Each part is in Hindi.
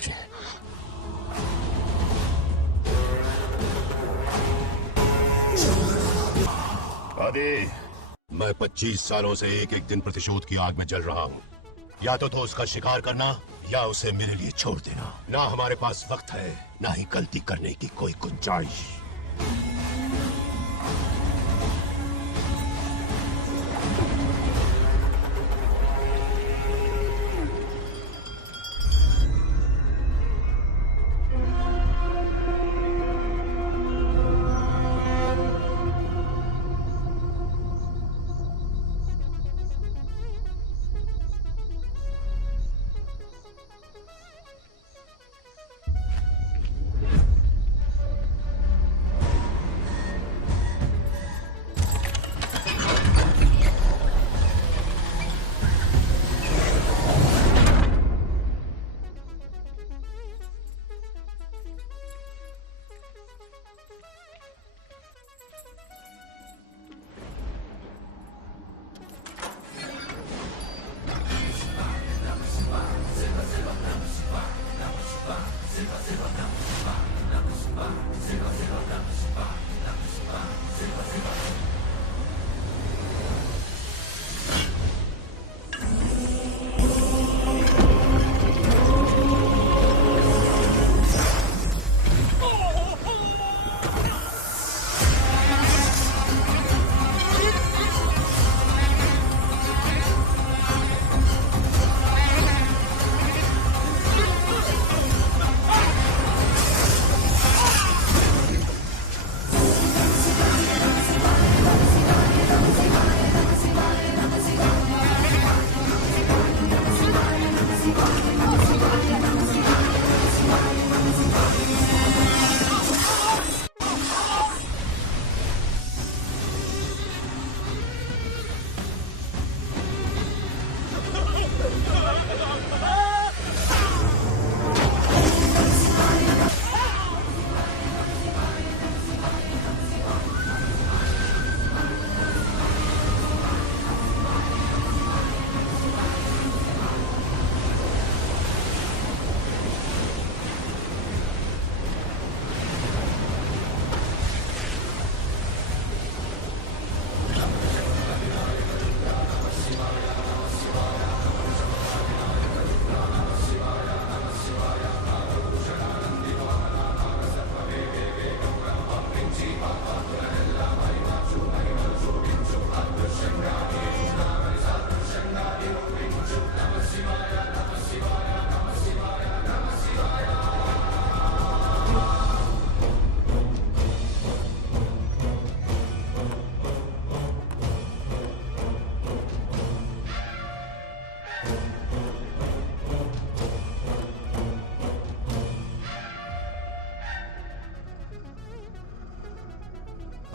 चाहिए। आदि, मैं 25 सालों से एक एक दिन प्रतिशोध की आग में जल रहा हूँ। या तो उसका शिकार करना या उसे मेरे लिए छोड़ देना। ना हमारे पास वक्त है, ना ही गलती करने की कोई गुंजाइश।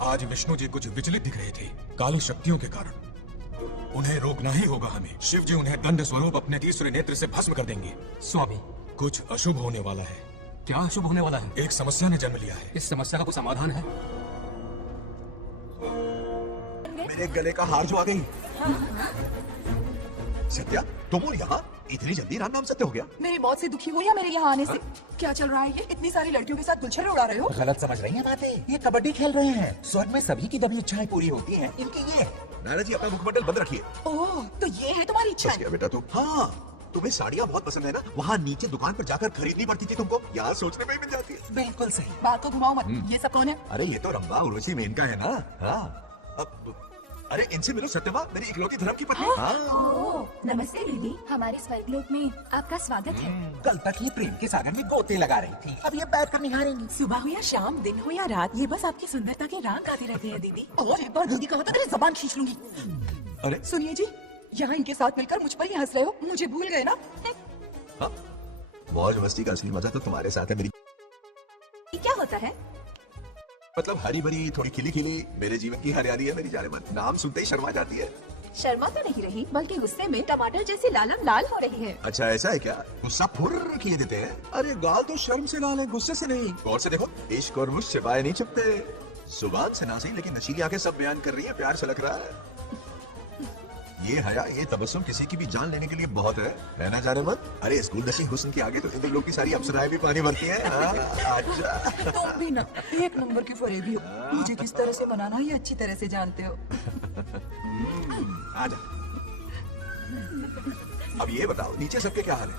आज विष्णु जी कुछ विचलित दिख रहे थे काली शक्तियों के कारण। उन्हें रोकना ही होगा हमें। शिव जी उन्हें दंड स्वरूप अपने तीसरे नेत्र से भस्म कर देंगे। स्वामी, कुछ अशुभ होने वाला है। क्या अशुभ होने वाला है? एक समस्या ने जन्म लिया है। इस समस्या का कोई समाधान है? मेरे गले का हार जो आ गई। सत्या, तुम और यहाँ इतनी जल्दी राम नाम सत्य हो गया? मेरी मौत से दुखी हो या मेरे यहाँ आने से? क्या चल रहा है ये? इतनी सारी लड़कियों के साथ गुलछड़े उड़ा रहे हो? गलत समझ रही हैं बातें। ये कबड्डी खेल रहे हैं। स्वर्ग में सभी की दबी इच्छाएं पूरी होती हैं। इनकी ये है। नायरा जी, अपना मुखमंडल बंद रखिए। ओह, तो ये है तुम्हारी इच्छा? बस गया बेटा तू। हाँ, तुम्हें साड़ियाँ बहुत पसंद है ना? वहाँ नीचे दुकान पर जाकर खरीदनी पड़ती थी तुमको। यहाँ सोचने में ही मिल जाती है। बिल्कुल सही। बात को घुमाओ मत। ये सब कौन है? अरे ये तो रंभा उर्वशी मेनका है ना। हाँ, अरे इनसे मिलो सत्यवा, मेरी इकलौती धर्म की पत्नी। हाँ। नमस्ते दीदी, हमारे स्वर्गलोक में आपका स्वागत है। कल तक ये प्रेम के सागर में गोते लगा रही थी, अब ये बैठ कर निहारेंगी। सुबह हो या शाम, दिन हो या रात, ये बस आपकी सुंदरता के राग गाते रहते हैं दीदी। और एक बार दीदी कहा तो मेरी जबान खींच लूंगी। अरे सुनिए जी, यहाँ इनके साथ मिलकर मुझ पर ही हंस रहे हो। मुझे भूल गए ना? हाँ, मौज मस्ती का असली मजा तो तुम्हारे साथ है मेरी। क्या होता है? मतलब हरी भरी थोड़ी खिली खिली मेरे जीवन की हरियाली है मेरी जाने मन। नाम सुनते ही शर्मा जाती है। शर्मा तो नहीं रही, बल्कि गुस्से में टमाटर जैसी लालम लाल हो रही है। अच्छा ऐसा है क्या? गुस्सा फुर्र किए देते हैं। अरे गाल तो शर्म से लाल है, गुस्से से नहीं। गौर से देखो, इश्क और मुझ सिवाय नहीं छुपते। जुबान से ना सही, लेकिन नशीली आंखें सब बयान कर रही है। प्यार छलक रहा है। ये हया, ये तबस्सुम किसी की भी जान लेने के लिए बहुत है ना जाने मन? अरे इस गुलदस्ती हुस्न के आगे तो इंद्र लोक की सारी अप्सराएं भी पानी भरती हैं। अच्छा तुम भी ना एक नंबर की फरेबी हो। मुझे किस तरह से मनाना ये अच्छी तरह से जानते हो। आजा। अब ये बताओ नीचे सबके क्या हाल है?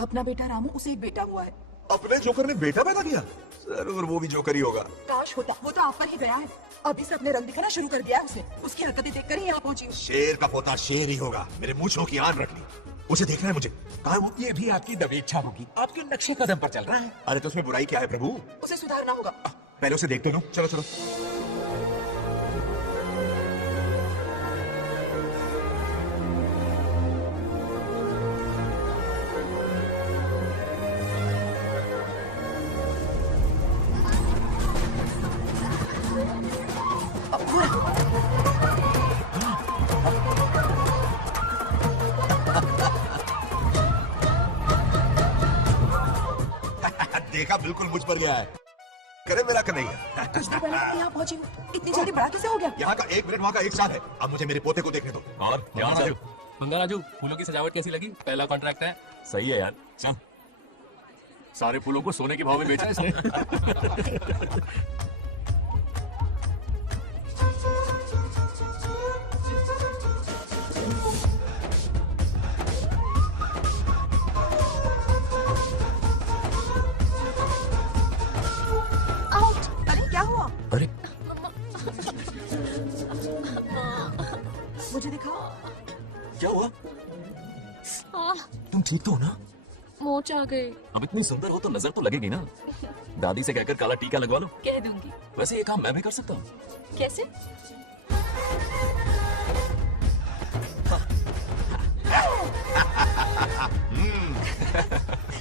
अपना बेटा रामू, उसे एक बेटा हुआ है। अपने जोकर ने बेटा पैदा किया? जरूर वो भी जोकर ही होगा। काश होता, वो तो आप पर ही गया है। अभी से अपने रंग दिखाना शुरू कर दिया है उसने। उसकी हरकतें देखकर ही यहाँ पहुंची हूँ। शेर का पोता शेर ही होगा। मेरे मूंछों की आन रख ली। उसे देखना है मुझे। कहाँ है वो? ये भी आपकी दबी इच्छा होगी, आपके नक्शे कदम पर चल रहा है। अरे तो उसमें बुराई क्या है प्रभु? उसे सुधारना होगा। पहले उसे देखते लो। चलो चलो। देखा, बिल्कुल मुझ पर गया है। करे मेरा कन्हैया। कुछ देर पहले यहाँ पहुंची हूँ। इतनी जल्दी बड़ा कैसे हो गया? यहाँ का 1 मिनट, वहाँ का 1 साल है। अब मुझे मेरे पोते को देखने दो। और क्या राजू? बंगा राजू, फूलों की सजावट कैसी लगी? पहला कॉन्ट्रैक्ट है। सही है यार। चल, सारे फूलों को सोने के भाव में बेचा इसने। आउट। अरे क्या हुआ? अरे मुझे दिखाओ। क्या हुआ? हाँ, तुम ठीक तो हो ना? मोच आ गए। अब इतनी सुंदर हो तो नजर तो लगेगी ना। दादी से कहकर काला टीका लगवा लो। कह दूंगी। वैसे ये काम मैं भी कर सकता हूँ। कैसे?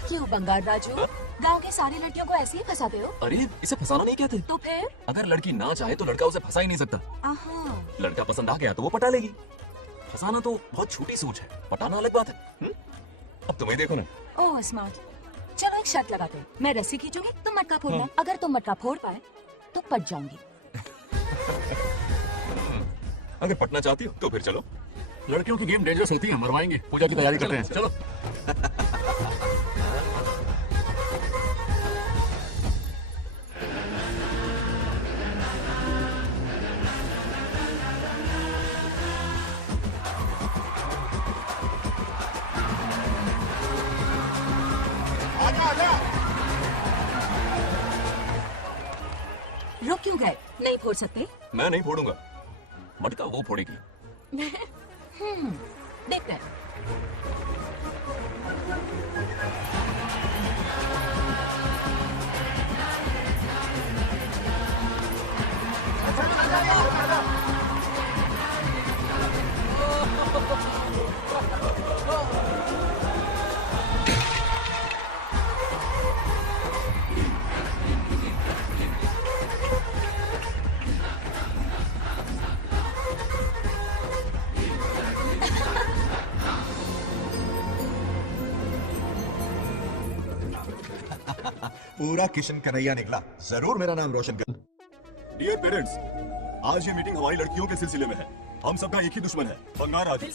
क्यों बंगार राजू, गांव के सारी लड़कियों को ऐसे ही फंसाते हो? अरे इसे फंसाना नहीं कहते। तो फिर? अगर लड़की ना चाहे तो लड़का उसे फंसा ही नहीं सकता। आहा। लड़का पसंद आ गया तो वो पटा लेगी। फंसाना तो बहुत छोटी सोच है, पटाना अलग बात है। अब तुम्हें देखो ना। Oh smart. चलो एक शर्त लगाते हैं। मैं रस्सी खींचूंगी, तुम मटका फोड़ना। अगर तुम मटका फोड़ पाए तो पट जाऊंगी। अगर पटना चाहती हो तो फिर चलो। लड़कियों की गेम डेंजरस होती है, मरवाएंगे। पूजा की तैयारी करते हैं, चलो। रुक क्यों गए? नहीं फोड़ सकते? मैं नहीं फोड़ूंगा, मटका वो फोड़ेगी। देखते हैं। पूरा किशन कन्हैया निकला। जरूर मेरा नाम रोशन कर। डियर पेरेंट्स, आज ये मीटिंग हमारी लड़कियों के सिलसिले में है। हम सबका एक ही दुश्मन है, बंगार राजू।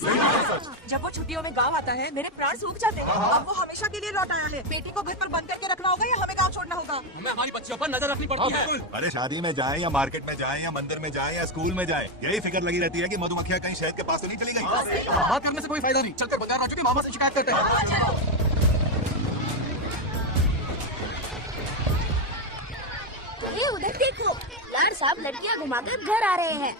जब वो छुट्टियों में गांव आता है मेरे प्राण सूख जाते हैं। अब वो हमेशा के लिए लौट आया है। बेटी को घर पर बंद करके रखना होगा या हमें गांव छोड़ना होगा? हमें हमारी बच्चियों पर नजर रखनी पड़ती है। अरे शादी में जाए या मार्केट में जाए या मंदिर में जाए या स्कूल में जाए, यही फिक्र लगी रहती है कि मधुमक्खियां कहीं शहद के पास तो नहीं चली गई। बात करने से कोई फायदा नहीं। चलकर बंगार राजू की मामा से शिकायत करते हैं। ये उधर देखो, यार साहब लड़कियां घुमाकर घर आ रहे हैं।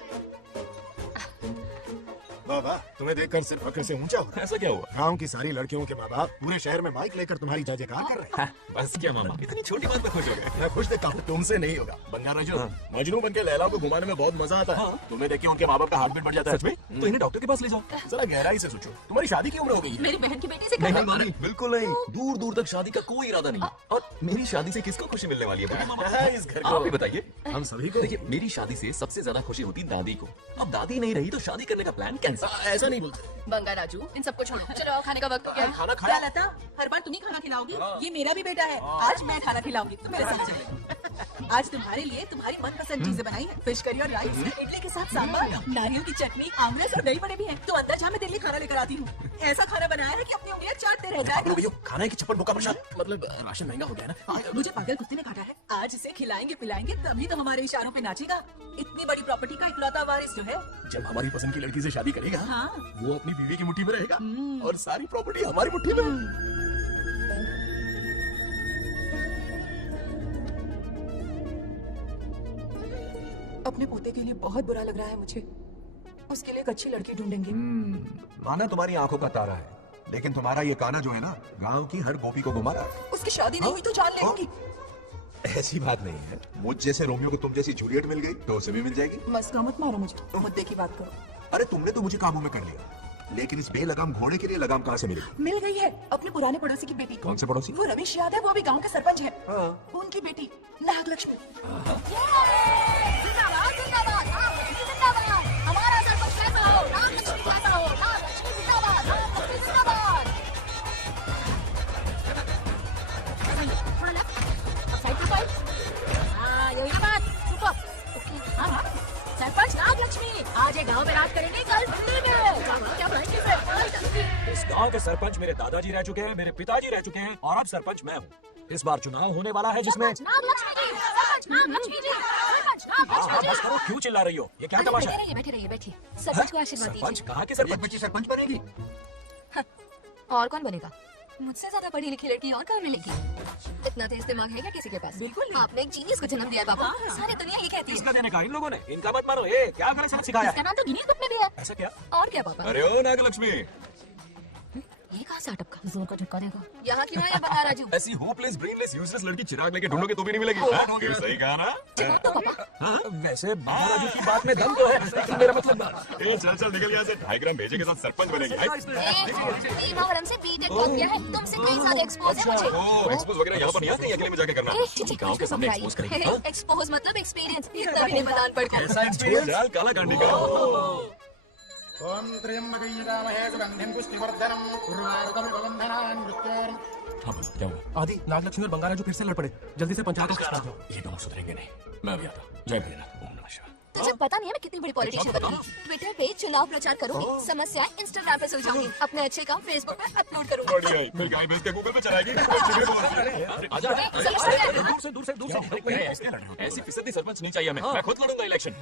बाबा, तुम्हें देखकर सिर्फ फक्र से ऊंचा हो रहा है। ऐसा क्या हुआ? गांव की सारी लड़कियों के माँ बाप पूरे शहर में माइक लेकर तुम्हारी जय जयकार कर रहे हैं। बस क्या मामा, इतनी छोटी बात पे खुश हो गए। मैं खुश देखता हूँ, तुमसे नहीं होगा। बंगार राजू, मजनू बनके लैला को घुमाने में बहुत मजा आता है। तुम्हें देख के उनके माँ बाप का हार्ट बीट बढ़ जाता है। सच में? तो इन्हें डॉक्टर के पास ले जाओ। जरा गहराई से सोचो, तुम्हारी शादी की उम्र हो गई है। मेरी बहन की बेटी से नहीं करवा। मानी, बिल्कुल नहीं। दूर दूर तक शादी का कोई इरादा नहीं। और मेरी शादी से किसको खुशी मिलने वाली है? बताइए मामा। इस घर आप ही को बताइए। हम सभी को। देखिए, मेरी शादी से सबसे ज्यादा खुशी होती दादी को। अब दादी नहीं रही तो शादी करने का प्लान कैंसिल। ऐसा नहीं बोलते। बंगा राजू, इन सबको छोड़ो। चलो खाने का वक्त हो गया। खाना क्या लता, हर बार तुम ही खाना खिलाओगी? ये मेरा भी बेटा है। आज मैं खाना खिलाऊंगी। मेरे साथ चलो। आज तुम्हारे लिए तुम्हारी मनपसंद चीजें बनाई है। फिश करी और राइस, इडली के साथ सांभर, नारियल की चटनी, आमरस और दही बड़े भी हैं। तो अंदर जा, मैं दिल्ली खाना लेकर आती हूँ। ऐसा खाना बनाया है कि अपनी उंगलियां चाटते रह जाए। खाना की चप्पल बोका प्रसाद, मतलब राशन महंगा हो गया ना। मुझे पागल कुत्ते ने काटा है। आज इसे खिलाएंगे पिलाएंगे तभी तो हमारे इशारों पे नाचेगा। इतनी बड़ी प्रॉपर्टी का इकलौता वारिस जो है। जब हमारी पसंद की लड़की से शादी करेगा, हाँ। वो अपनी बीवी की मुट्ठी में रहेगा और सारी प्रॉपर्टी हमारी मुट्ठी में। अपने पोते के लिए बहुत बुरा लग रहा है मुझे। उसके लिए एक अच्छी लड़की ढूंढेंगे। माना तुम्हारी आंखों का तारा है, लेकिन तुम्हारा ये काना जो है ना, गांव की हर गोपी को घुमा रहा है। उसकी शादी नहीं हुई तो जान लेंगी। ऐसी बात नहीं है। मुझ जैसे रोमियो को तुम जैसी जूलियट मिल गई तो उसे भी मिल जाएगी। मस्का मत मारो मुझे, तो मुद्दे की बात करो। अरे तुमने तो मुझे काबू में कर लिया, लेकिन इस बेलगाम घोड़े के लिए लगाम कहाँ से मिलेगी? मिल गई है अपने पुराने पड़ोसी की बेटी। कौन से पड़ोसी? वो रमेश यादव, वो भी गांव के सरपंच है। उनकी बेटी नागलक्ष्मी। जिंदाबाद जिंदाबाद नागलक्ष्मी जिंदाबाद। हमारा सरपंच कैसा हो, नागलक्ष्मी कैसा हो, नागलक्ष्मी जिंदाबाद, नागलक्ष्मी जिंदाबाद। थोड़ा लेफ्ट, साइड टू साइड। हाँ यही बात, रुको। ओके, हाँ हाँ। सरपंच नागलक्ष्मी आज ये गांव में राज करेंगे, कल दिल्ली में। क्या बनाएंगे फिर? इस गांव के सरपंच मेरे दादाजी रह चुके हैं, मेरे पिताजी रह चुके हैं और अब सरपंच मैं हूँ। इस बार चुनाव होने वाला है जिसमें नागलक्ष्मी जी, सरपंच नागलक्ष्मी जी, सरपंच नागलक्ष्मी जी। बस करो, क्यों चिल्ला रही हो? ये क्या तमाशा है? बैठे रहिए बैठिए। सरपंच को आशीर्वाद सरपंच दीजिए। कहाँ के सरपंच? बच्ची सरपंच बनेगी? और कौन बनेगा? मुझसे ज्यादा पढ़ी लिखी लड़की और कहाँ मिलेगी? इतना तेज दिमाग है क्या किसी के पास? बिल्कुल नहीं। आपने एक जीनियस को जन्म दिया है पापा। सारी दुनिया ये कहती है। इसका देने का इन लोगों ने, इनका मत मारो। ए, क्या गलत सबक सिखाया इसका है? नाम तो गिनीज बुक में भी है। ऐसा क्या? और क्या पापा? अरे ओ नागलक्ष्मी, ये कहाँ से अटक का जोर का झटका देगा? यहाँ क्यों है ये बंगाल राजू? ऐसी होपलेस ब्रेनलेस यूजलेस लड़की चिराग लेके ढूंढोगे तो भी नहीं मिलेगी। हाँ? फिर सही कहा ना। जवाब दो पापा। वैसे महाराजू की बात में दम तो है, लेकिन मेरा मतलब ए, चल चल निकल यहाँ से। 2.5 ग्राम भेजे के साथ सरपंच बनेगी। हमसे बीटेक कर दिया है, तुमसे कई सारे एक्सपोज है मुझे। ओ एक्सपोज वगैरह यहाँ पर नहीं आते, अकेले में जाके करना। गाँव के सामने एक्सपोज करेंगे। हाँ? एक्सपोज मतलब एक्सपीरियंस, इतना भी नहीं बतान पड़ता। ऐसा एक्सपोज यार, काला कांडी का। ओम त्र्यंबकं यजामहे सुगंधिं पुष्टिवर्धनम् उर्वारुकं भवन्धनान् मृत्योर्। हाँ बोलो, क्या हुआ? आदि नागलक्ष्मी और बंगाराजू फिर से लड़ पड़े। जल्दी से पंचायत ऑफिस पहुंच जाओ। ये दोनों सुधरेंगे नहीं। मैं अभी आता हूँ। जय भोलेनाथ। ओम नमः शिवाय। तुझे पता नहीं है मैं कितनी बड़ी पॉलिटिशियन हूँ। ट्विटर पे चुनाव प्रचार करूंगी, समस्याएं इंस्टाग्राम पे सुलझाऊंगी, अपने अच्छे काम फेसबुक पे अपलोड करूंगी। बढ़िया है। फिर गाय भैंस के गूगल पे चलाएगी। आजा दूर से ऐसे लड़ रहे हो। ऐसी फिसदी सरपंच नहीं चाहिए हमें। मैं खुद लड़ूंगा इलेक्शन।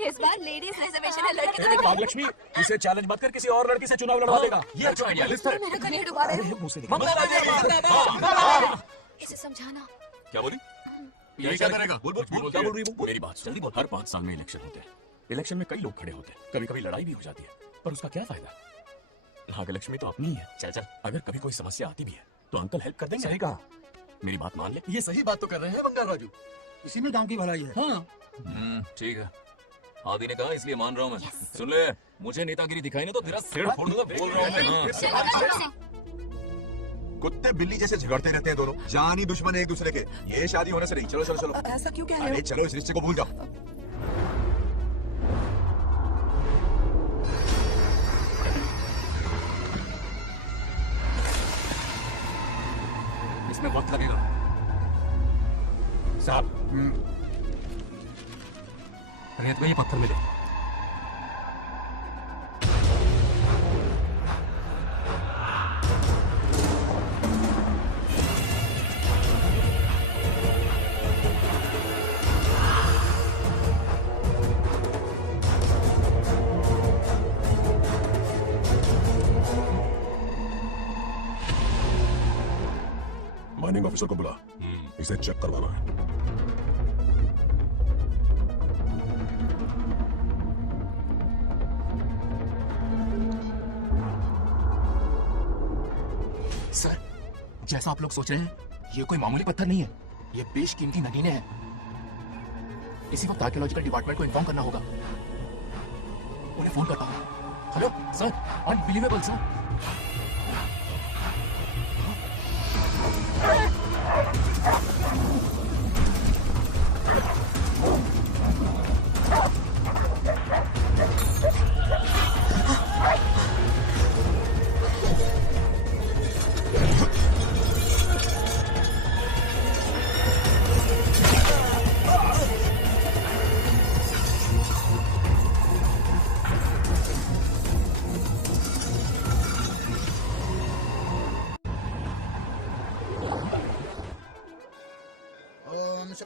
इस बार लेडीज रिजर्वेशन है, लड़की तो दिखाई। नागलक्ष्मी, इसे चैलेंज मत कर, किसी और लड़की से चुनाव लड़वा देगा। ये अच्छा आइडिया। लिस्ट है। मेरा करियर डुबा रहे हो। मुंह से निकल। इसे समझाना। क्या बोली? यही क्या करेगा? बोल बोल बोल, क्या बोल रही है? मेरी बात जल्दी बोल। हर 5 साल में इलेक्शन होते हैं। इलेक्शन में कई लोग खड़े होते हैं, कभी कभी लड़ाई भी हो जाती है, पर उसका क्या फायदा? नागलक्ष्मी तो अपनी ही है। चल चल, अगर कभी कोई समस्या आती भी है तो अंकल हेल्प कर देंगे। सही कहा। मेरी बात मान ले। ये सही बात तो कर रहे हैं बंगाल राजू, इसी में गांव की भलाई है। हाँ ठीक है, आदि ने कहा इसलिए मान रहा हूँ मैं। सुन ले, मुझे नेतागिरी दिखाई ना तो तेरा सिर फोड़ दूंगा। बोल रहा हूँ मैं। कुत्ते बिल्ली जैसे झगड़ते रहते हैं दोनों, जानी दुश्मन एक दूसरे के। ये शादी होने से नहीं। चलो चलो चलो। ऐसा क्यों कह रहे अरे हो? चलो, इस रिश्ते को भूल जाओ। इसमें वक्त लगेगा साहब। रेत में ये पत्थर मिले। माइनिंग ऑफिसर को बुला, इसे चेक करवाना है। सर, जैसा आप लोग सोच रहे हैं, ये कोई मामूली पत्थर नहीं है। ये बेशकीमती नगीने हैं। इसी वक्त आर्कियोलॉजिकल डिपार्टमेंट को इन्फॉर्म करना होगा। उन्हें फोन करता हूँ। Hello sir, unbelievable sir.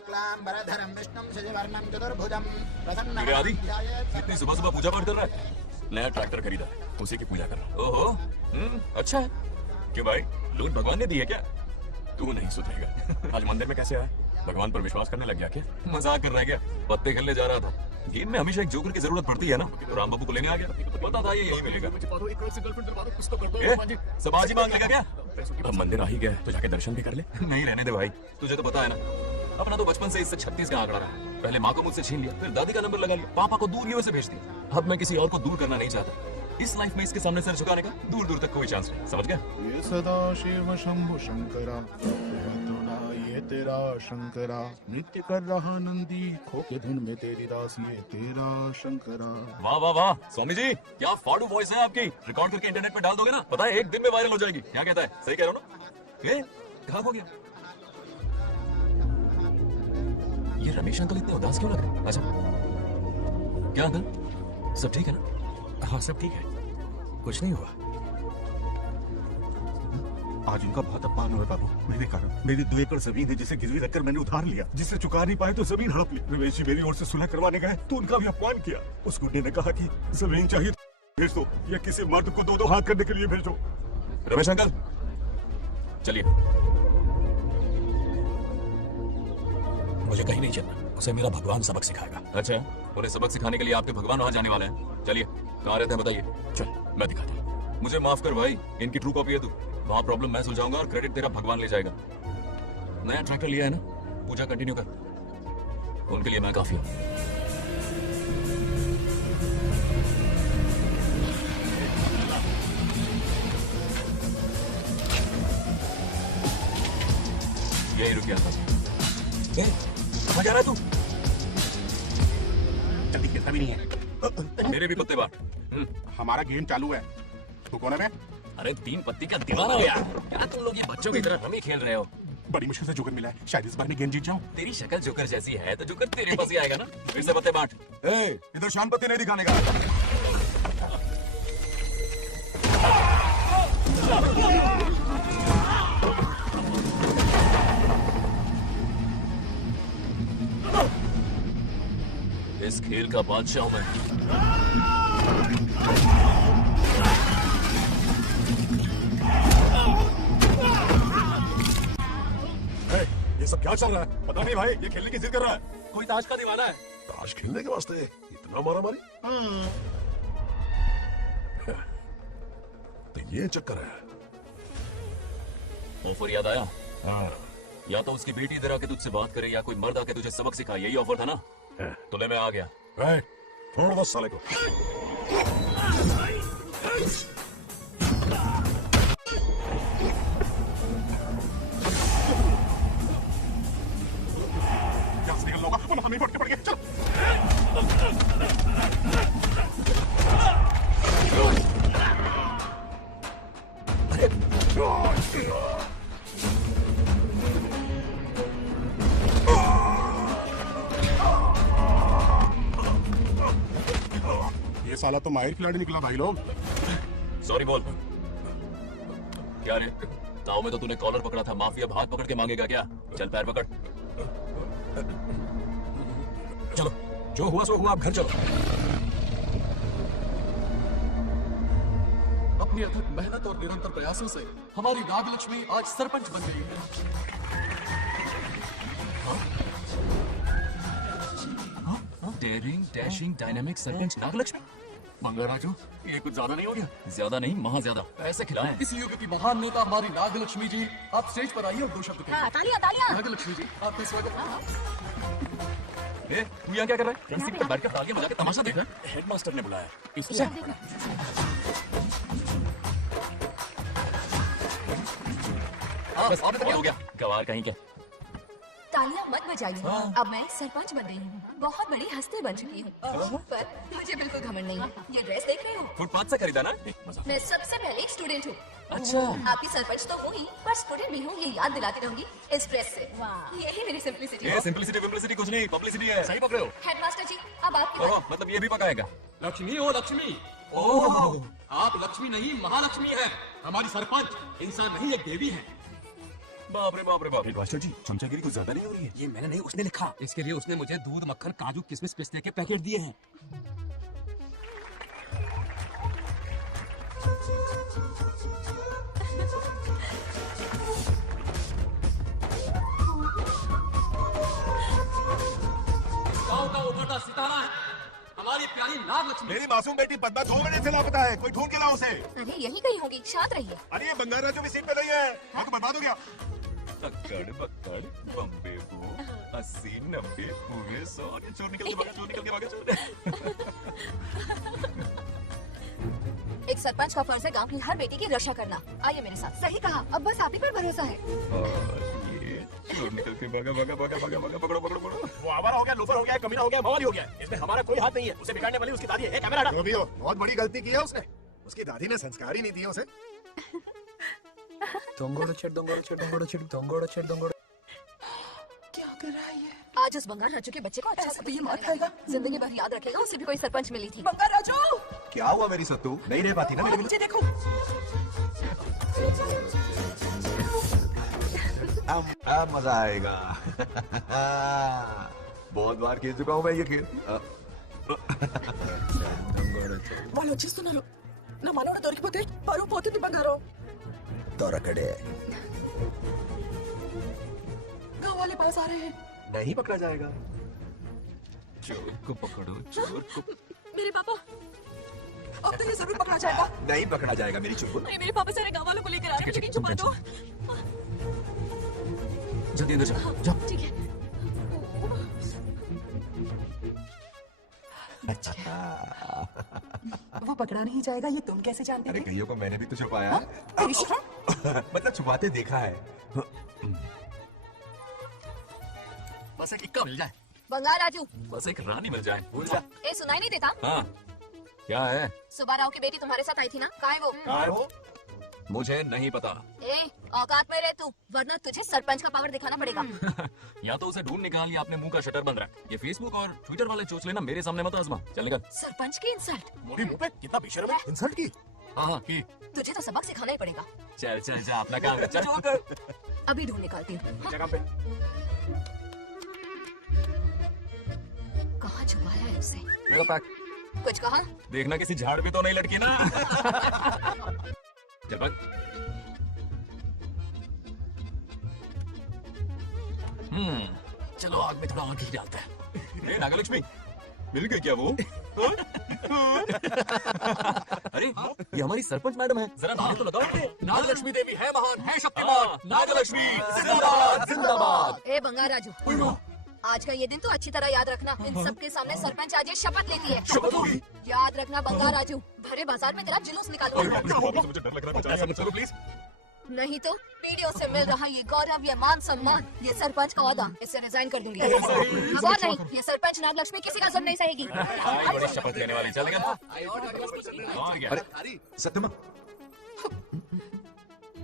शुक्लांबरधरं विष्णुं शशिवर्णं चतुर्भुजं प्रसन्नं मेरे आदि इतनी सुबह सुबह पूजा पाठ कर रहा है? नया ट्रैक्टर खरीदा है, उसी की पूजा कर रहा है। ओहो, अच्छा है। क्यों भाई, लूट भगवान ने दी है क्या? तू नहीं सुधरेगा। आज मंदिर में कैसे आया? भगवान पर विश्वास करने लग गया क्या? मजाक कर रहा है क्या? पत्ते खेलने जा रहा था। गेम में हमेशा एक जोकर की जरूरत पड़ती है ना, तो राम बाबू को लेने आ गया। पता था ये यही मिलेगा। सब आज ही मांग लेगा क्या? अब मंदिर आ ही गया तो जाके दर्शन भी कर ले। नहीं रहने दे भाई, तुझे तो पता है ना, अपना तो बचपन से इससे 36 का आंकड़ा रहा है। पहले माँ को मुझसे छीन लिया, फिर दादी का नंबर लगा लिया, पापा को दूरियों से भेज दिया। अब मैं किसी और को दूर करना नहीं चाहता। इस लाइफ में इसके सामने सर झुकाने का दूर दूर तक कोई चांस नहीं, समझ गया? ये सदा शिव शंभु शंकरा, ये तेरा शंकरा, नित्य कर रहा नंदी, खो के धुन में तेरी दास, ये तेरा शंकरा। वाह वाह वाह, स्वामी जी क्या फाड़ू वॉइस है आपकी। रिकॉर्ड करके इंटरनेट पे डाल दोगे ना, पता है एक दिन में वायरल हो जाएगी। क्या कहता है, सही कह रहा हूँ ना? ये कहाँ हो गया? ये रमेश अंकल इतने उदास क्यों लग रहे हैं? अच्छा क्या अंकल, सब ठीक है ना? हाँ सब ठीक है, कुछ नहीं हुआ। आज उनका बहुत अपमान हुआ बाबू, मेरे कारण। मेरी 2 एकड़ जमीन है जिसे गिरवी रखकर मैंने उधार लिया, जिसे चुका नहीं पाए तो जमीन हड़प ली। रमेश जी मेरी ओर से सुलह करवाने गए तो उनका भी अपमान किया। उस गुंडे ने कहा कि जमीन चाहिए तो भेज दो, या किसी मर्द को 2-2 हाथ करने के लिए भेजो। रमेश अंकल चलिए, मुझे कहीं नहीं चलना, उसे मेरा भगवान सबक सिखाएगा। अच्छा, उन्हें सबक सिखाने के लिए आपके भगवान वहां जाने वाले हैं। चलिए, कहाँ रहते हैं बताइए? चल मैं दिखाता हूँ। मुझे माफ कर भाई, इनकी ट्रू कॉपी है तू। वहाँ प्रॉब्लम मैं सुलझाऊंगा और क्रेडिट तेरा भगवान ले जाएगा। नया ट्रैक्टर लिया है ना, पूजा कंटिन्यू कर, उनके लिए मैं काफी हूँ। यही रुक गया था। कहाँ जा रहा है तू? जल्दी कैसा भी नहीं है। मेरे भी पत्ते बांट। हमारा गेम चालू है, तू कौन है बे? अरे 3 पत्ती का दीवाना हो यार। क्या तुम लोग ये बच्चों की तरह रमी खेल रहे हो? बड़ी मुश्किल से जोकर मिला है, शायद इस बार मैं गेम जीत जाऊं। तेरी शक्ल जोकर जैसी है तो जोकर तेरे पास ही आएगा ना। फिर से पत्ते बांट। इधर शान पत्ती नहीं दिखाने का। इस खेल का बादशाह हूं मैं। ये सब क्या चल रहा है? पता नहीं भाई, ये खेलने की जिद कर रहा है। कोई ताश का दीवाना है। ताश खेलने के वास्ते इतना मारा मारी? तो ये चक्कर है। ऑफर याद आया? या तो उसकी बेटी इधर आके तुझसे बात करे या कोई मर्द आके तुझे सबक सिखाए, यही ऑफर था ना? तो ले मैं आ गया। छोड़ दो साले को। यहाँ से निकल लोगा, वो हमें फटके पड़ गए। चलो। ये साला तो माहिर खिलाड़ी निकला भाई लोग। सॉरी बोल। क्या रे, ताऊ में तो तूने कॉलर पकड़ा था, माफिया हाथ पकड़ के मांगेगा क्या? चल पैर पकड़। चलो, जो हुआ सो हुआ, आप घर चलो। अपनी अथक मेहनत और निरंतर प्रयासों से हमारी नागलक्ष्मी आज सरपंच बन गई है। Daring, dashing, dynamic sarpanch Nagalakshmi. Mangaraju, ये कुछ ज्यादा नहीं हो गया? ज्यादा नहीं, महा ज्यादा। ऐसे खिलाएं। इस युग की महान नेता हमारी नागलक्ष्मी जी, आप स्टेज पर आइए और 2 शब्द कहिए। तालियां तालियां। नागलक्ष्मी जी, आपका स्वागत है। तू यहाँ क्या कर रहा है? फ्रंट सीट पर बैठकर तालियां बजा के तमाशा देख रहा है? हेडमास्टर ने बुलाया। इससे बस और हो गया। गवार कहीं के। तालियां मत बजाइए। अब मैं सरपंच बन गई हूँ, बहुत बड़ी हस्ती बन चुकी हूँ, पर मुझे बिल्कुल घमंड नहीं है। ये ड्रेस देख रहे हो? फुटपाथ से खरीदा ना? मैं सबसे पहले एक स्टूडेंट हूँ। अच्छा। आपकी सरपंच तो हूँ ही, पर स्टूडेंट भी हूँ, ये याद दिलाती रहूंगी इस ड्रेस से। यही मेरी सिंपलिसिटी है। सिंपलिसिटी विम्पलिसिटी कुछ नहीं, पब्लिसिटी है। सही पकड़े हो। हेडमास्टर जी, अब आपकी बारी। मतलब ये भी पकाएगा? लक्ष्मी ओ लक्ष्मी, ओह आप लक्ष्मी नहीं महालक्ष्मी है। हमारी सरपंच इंसान नहीं, एक देवी है। बाप रे बाप रे बाप। मास्टर जी चमचागिरी कुछ ज्यादा नहीं हो रही है? ये मैंने नहीं, उसने लिखा। इसके लिए उसने मुझे दूध, मक्खन, काजू, किशमिश, पिस्ते के पैकेट दिए हैं। गाँव का उभरता सितारा है हमारी प्यारी नागलक्ष्मी। मेरी मासूम बेटी पद्मा 2 महीने से लापता है, कोई ढूंढ के लाओ उसे। अरे यही कहीं होगी, शांत रहिए। अरे ये बंगारा जो भी सीट पे नहीं है, आपको बर्बाद हो गया। अक्कड़ बक्कड़ बम्बे को 80 90 पूरे 100। चोर निकल के भागा, चोर निकल के भागा, चोर। एक सरपंच का फर्ज है गांव की हर बेटी की रक्षा करना। आइए मेरे साथ। सही कहा, अब बस आप ही पर भरोसा है। ये चोर निकल के भागा भागा भागा भागा भागा, पकड़ो पकड़ो पकड़ो। वो आवारा हो गया, लोफर हो गया, कमीना हो गया, भवानी हो गया। इसमें हमारा कोई हाथ नहीं है। उसे बिगाड़ने वाली उसकी दादी है। कैमरा हटा। जो भी हो, बहुत बड़ी गलती की है उसने। उसकी दादी ने संस्कार ही नहीं दिए उसे। क्या कर रहा है ये? आज उस बंगाल राजू के बच्चे को अच्छा ऐसा तो ये मत खाएगा। जिंदगी भर याद रखेगा, उसे भी कोई सरपंच मिली थी। बंगाल राजू, क्या हुआ मेरी सत्तू? नहीं रह पाती ना मेरे बिना। मुझे देखो। अब मजा आएगा। बहुत बार खेल चुका हूँ मैं ये खेल। వాళ్ళు వచ్చేస్తున్నారు. నా మనోడు దొరికిపోతే పరువు పోతుంది బంగారం. दौड़कड़े गाँव वाले पास आ रहे हैं. नहीं पकड़ा जाएगा। चोर को पकड़ो, चोर को। मेरे पापा, अब तो ये जरूर पकड़ा जाएगा. नहीं पकड़ा जाएगा मेरी चुप। अरे मेरे पापा सारे गाँव वालों को लेकर आ रहे हैं. मुझे छुपा दो. जल्दी अंदर जाओ, जाओ। ठीक है. वो पकड़ा नहीं जाएगा, ये तुम कैसे जानते अरे थे? कईयों को मैंने भी तो छुपाया है। मतलब छुपाते देखा है। बस एक इक्का मिल जाए, बंगाल राजू, बस एक रानी मिल जाए। भूल जा। ए सुनाई नहीं देता? हाँ, क्या है? सुबह राव की बेटी तुम्हारे साथ आई थी ना? कहाँ है वो? कहाँ है वो? मुझे नहीं पता। ए औकात में रह तू, वरना तुझे सरपंच का पावर दिखाना पड़ेगा। या तो उसे ढूंढ निकाल या अपने मुंह का शटर बंद रख। ये फेसबुक और ट्विटर वाले चोचले ना मेरे सामने मत आजमा। चल निकल। सरपंच की इंसल्ट? मोटी मुंह पे कितना बेशर्म है। इंसल्ट की? हाँ की। तुझे तो सबक सिखाना ही पड़ेगा। चल चल जा, अपना काम कर, चल। अभी ढूंढ निकालती हूँ। जगह पे कहाँ छुपाया है उसे? मेरा पैक। कुछ कहा? देखना किसी झाड़ पे तो नहीं लटकी ना। चल भाग। चलो आग में थोड़ा और घी डालते हैं। ए नागलक्ष्मी, मिल गई क्या वो? अरे ये हमारी सरपंच मैडम है, जरा नाम तो लगाओ। नागलक्ष्मी देवी है महान, है शक्तिमान। नागलक्ष्मी जिंदाबाद जिंदाबाद। ए बंगाल राजू, आज का ये दिन तो अच्छी तरह याद रखना। इन सबके सामने सरपंच आज ये शपथ लेती है। शपथ होगी? याद रखना बंगाल राजू, भरे बाजार में तेरा जुलूस निकालूंगा। मुझे डर लग रहा है, चलो प्लीज। नहीं तो वीडियो से मिल रहा ये गौरव, ये मान सम्मान, ये सरपंच का ओहदा, इससे रिजाइन कर दूंगी। और नहीं, ये सरपंच नागलक्ष्मी किसी का जुल्म नहीं सहेगी। आई बड़ी शपथ लेने वाली, चलेगा? और क्या? अरे सत्यमा,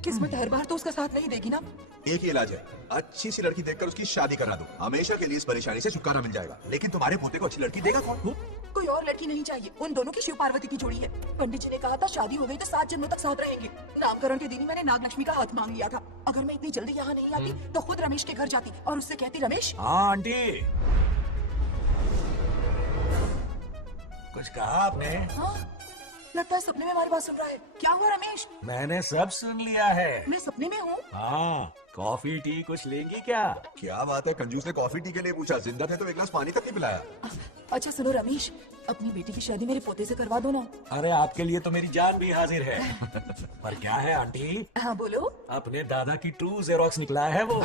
किस्मत हर बार तो उसका साथ नहीं देगी ना. एक ही इलाज है, अच्छी सी लड़की देखकर उसकी शादी करा दो, हमेशा के लिए इस परेशानी से छुटकारा मिल जाएगा। लेकिन तुम्हारे पोते को अच्छी लड़की देगा कौन? कोई और लड़की नहीं चाहिए, उन दोनों की शिव पार्वती की जोड़ी है। पंडित जी ने कहा था शादी हो गई तो 7 जन्मों तक साथ रहेंगे। नामकरण के दिन ही मैंने नागलक्ष्मी का हाथ मांग लिया था। अगर मैं इतनी जल्दी यहाँ नहीं आती तो खुद रमेश के घर जाती और उससे कहती, रमेश। हाँ आंटी, कुछ कहा आपने? हाँ, लगता है सपने में हमारी बात सुन रहा है। क्या हुआ रमेश? मैंने सब सुन लिया है। मैं सपने में हूँ? हाँ, कॉफी टी कुछ लेंगी क्या? क्या बात है, कंजूस ने कॉफी टी के लिए पूछा, जिंदा थे तो एक गिलास पानी तक नहीं पिलाया। अच्छा सुनो रमेश, अपनी बेटी की शादी मेरे पोते से करवा दो ना। अरे आपके लिए तो मेरी जान भी हाजिर है। पर क्या है आंटी? हाँ बोलो। अपने दादा की ट्रू जेरोक्स निकला है वो।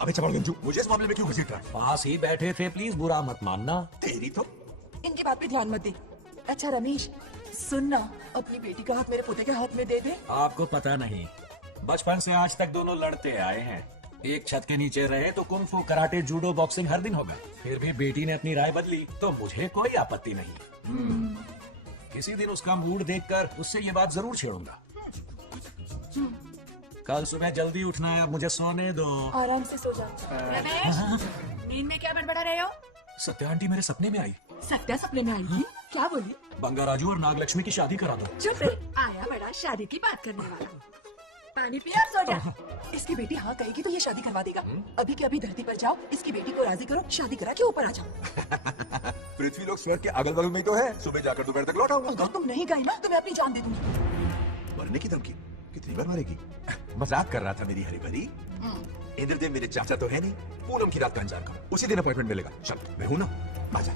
अबे चमड़ गंजू, मुझे इस मामले में क्यों घसीट रहा है? पास ही बैठे थे, प्लीज बुरा मत मानना। तेरी तो इनकी बात पे ध्यान मत दे। अच्छा रमेश सुनना, अपनी बेटी का हाथ मेरे पोते के हाथ में दे दे। आपको पता नहीं, बचपन से आज तक दोनों लड़ते आए हैं। एक छत के नीचे रहे तो कुंग-फू, कराटे, जूडो, बॉक्सिंग हर दिन हो गए। फिर भी बेटी ने अपनी राय बदली तो मुझे कोई आपत्ति नहीं। किसी दिन उसका मूड देखकर उससे ये बात जरूर छेड़ूंगा। कल सुबह जल्दी उठना है, अब मुझे सोने दो। आराम से सो जा। रमेश, नींद में क्या बड़बड़ा रहे हो? सत्या आंटी मेरे सपने में आई। सत्या सपने में आई थी? क्या बोली? बंगाराजू और नागलक्ष्मी की शादी करा दो। चुप रे, आया बड़ा शादी की बात करने वाला। पानी पिया सो जा। इसकी बेटी हाँ कहेगी तो ये शादी करवा देगा। अभी के अभी धरती पर जाओ, इसकी बेटी को राजी करो, शादी करा के ऊपर आ जाओ। पृथ्वी लोग स्वर्ग के अगल बगल में ही तो है, सुबह जाकर दोपहर तक लौट आऊंगा। अगर तुम नहीं गई ना तो मैं अपनी जान दे दूंगी। मरने की धमकी कितनी बार मारेगी? मजाक कर रहा था मेरी हरी भरी। इंद्रदेव मेरे चाचा तो है नहीं, पूनम की रात का इंतजार करो, उसी दिन अपॉइंटमेंट मिलेगा। चल मैं हूं ना, आजा।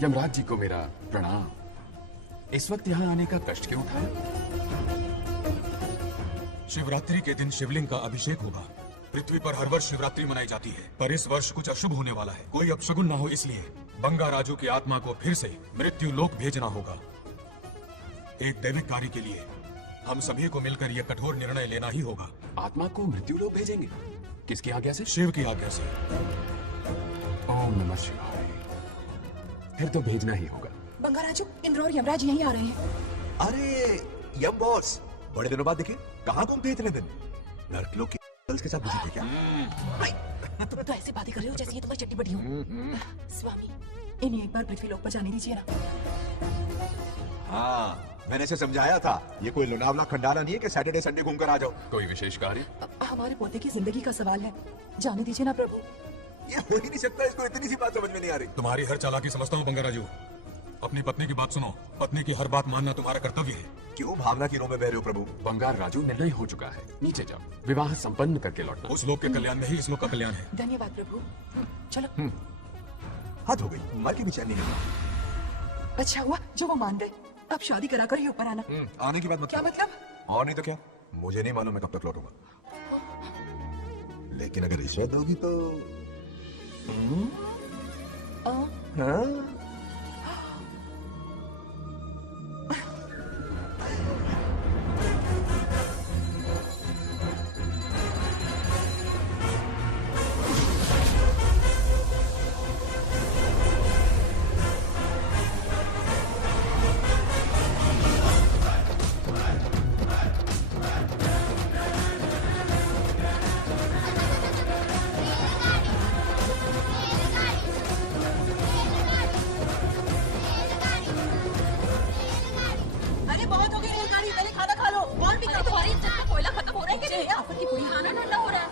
यमराज जी को मेरा प्रणाम। इस वक्त यहाँ आने का कष्ट क्यों उठाया? शिवरात्रि के दिन शिवलिंग का अभिषेक होगा। पृथ्वी पर हर वर्ष शिवरात्रि मनाई जाती है, पर इस वर्ष कुछ अशुभ होने वाला है। कोई अपशगुन ना हो, इसलिए बंगा राजू की आत्मा को फिर से मृत्यु लोक भेजना होगा। एक दैविक कार्य के लिए हम सभी को मिलकर यह कठोर निर्णय लेना ही होगा। आत्मा को मृत्यु लोक भेजेंगे? किसकी आज्ञा से? शिव की आज्ञा से। ओम नमः शिवाय। फिर तो भेजना ही होगा। बंगा राजू, इंद्र और यमराज यहीं आ रहे हैं। अरे यम बॉस, बड़े दिनों बाद दिखे। कहाँ घूमते हैं इतने दिन? नर्क लोग के साथ बिजी थे क्या? तुम तो ऐसी बातें कर रहे हो जैसे ये तुम्हारी चट्टी बड़ी हो। स्वामी, इन्हें एक बार पृथ्वी लोक पर जाने दीजिए ना। हाँ, मैंने इसे समझाया था, ये कोई लोनावला खंडाला नहीं है कि सैटरडे संडे घूमकर आ जाओ। कोई विशेष कार्य? हमारे पोते की जिंदगी का सवाल है, जाने दीजिए ना प्रभु। ये हो ही नहीं सकता, इसको इतनी सी बात समझ में नहीं आ रही। तुम्हारी हर चालाकी समझता हूँ बंगा राजू। अपनी पत्नी की बात सुनो, पत्नी की हर बात मानना तुम्हारा कर्तव्य है। क्यों भावना की रो में बह रहे हो प्रभु? बंगार राजू, निर्णय हो चुका है, नीचे जाओ, विवाह संपन्न करके लौटना। उस लोक के कल्याण में ही इस लोक का कल्याण है। धन्यवाद प्रभु। चलो। हद हो गई, मर के भी चैन नहीं मिला। अच्छा हुआ जो वो मान गए। अब शादी करा कर ही ऊपर आना। आने की बात मत क्या करो। मतलब? और नहीं तो क्या, मुझे नहीं मालूम मैं कब तक लौटूंगा, लेकिन अगर रिश्वत दोगी तो हाँ? अरे बहुत हो गई रेलगाड़ी, पहले खाना खा लो। और भी कर, तुम्हारी इज्जत का कोयला खत्म हो रहा है कि नहीं? आफत की पूरी खाना ठंडा हो रहा है।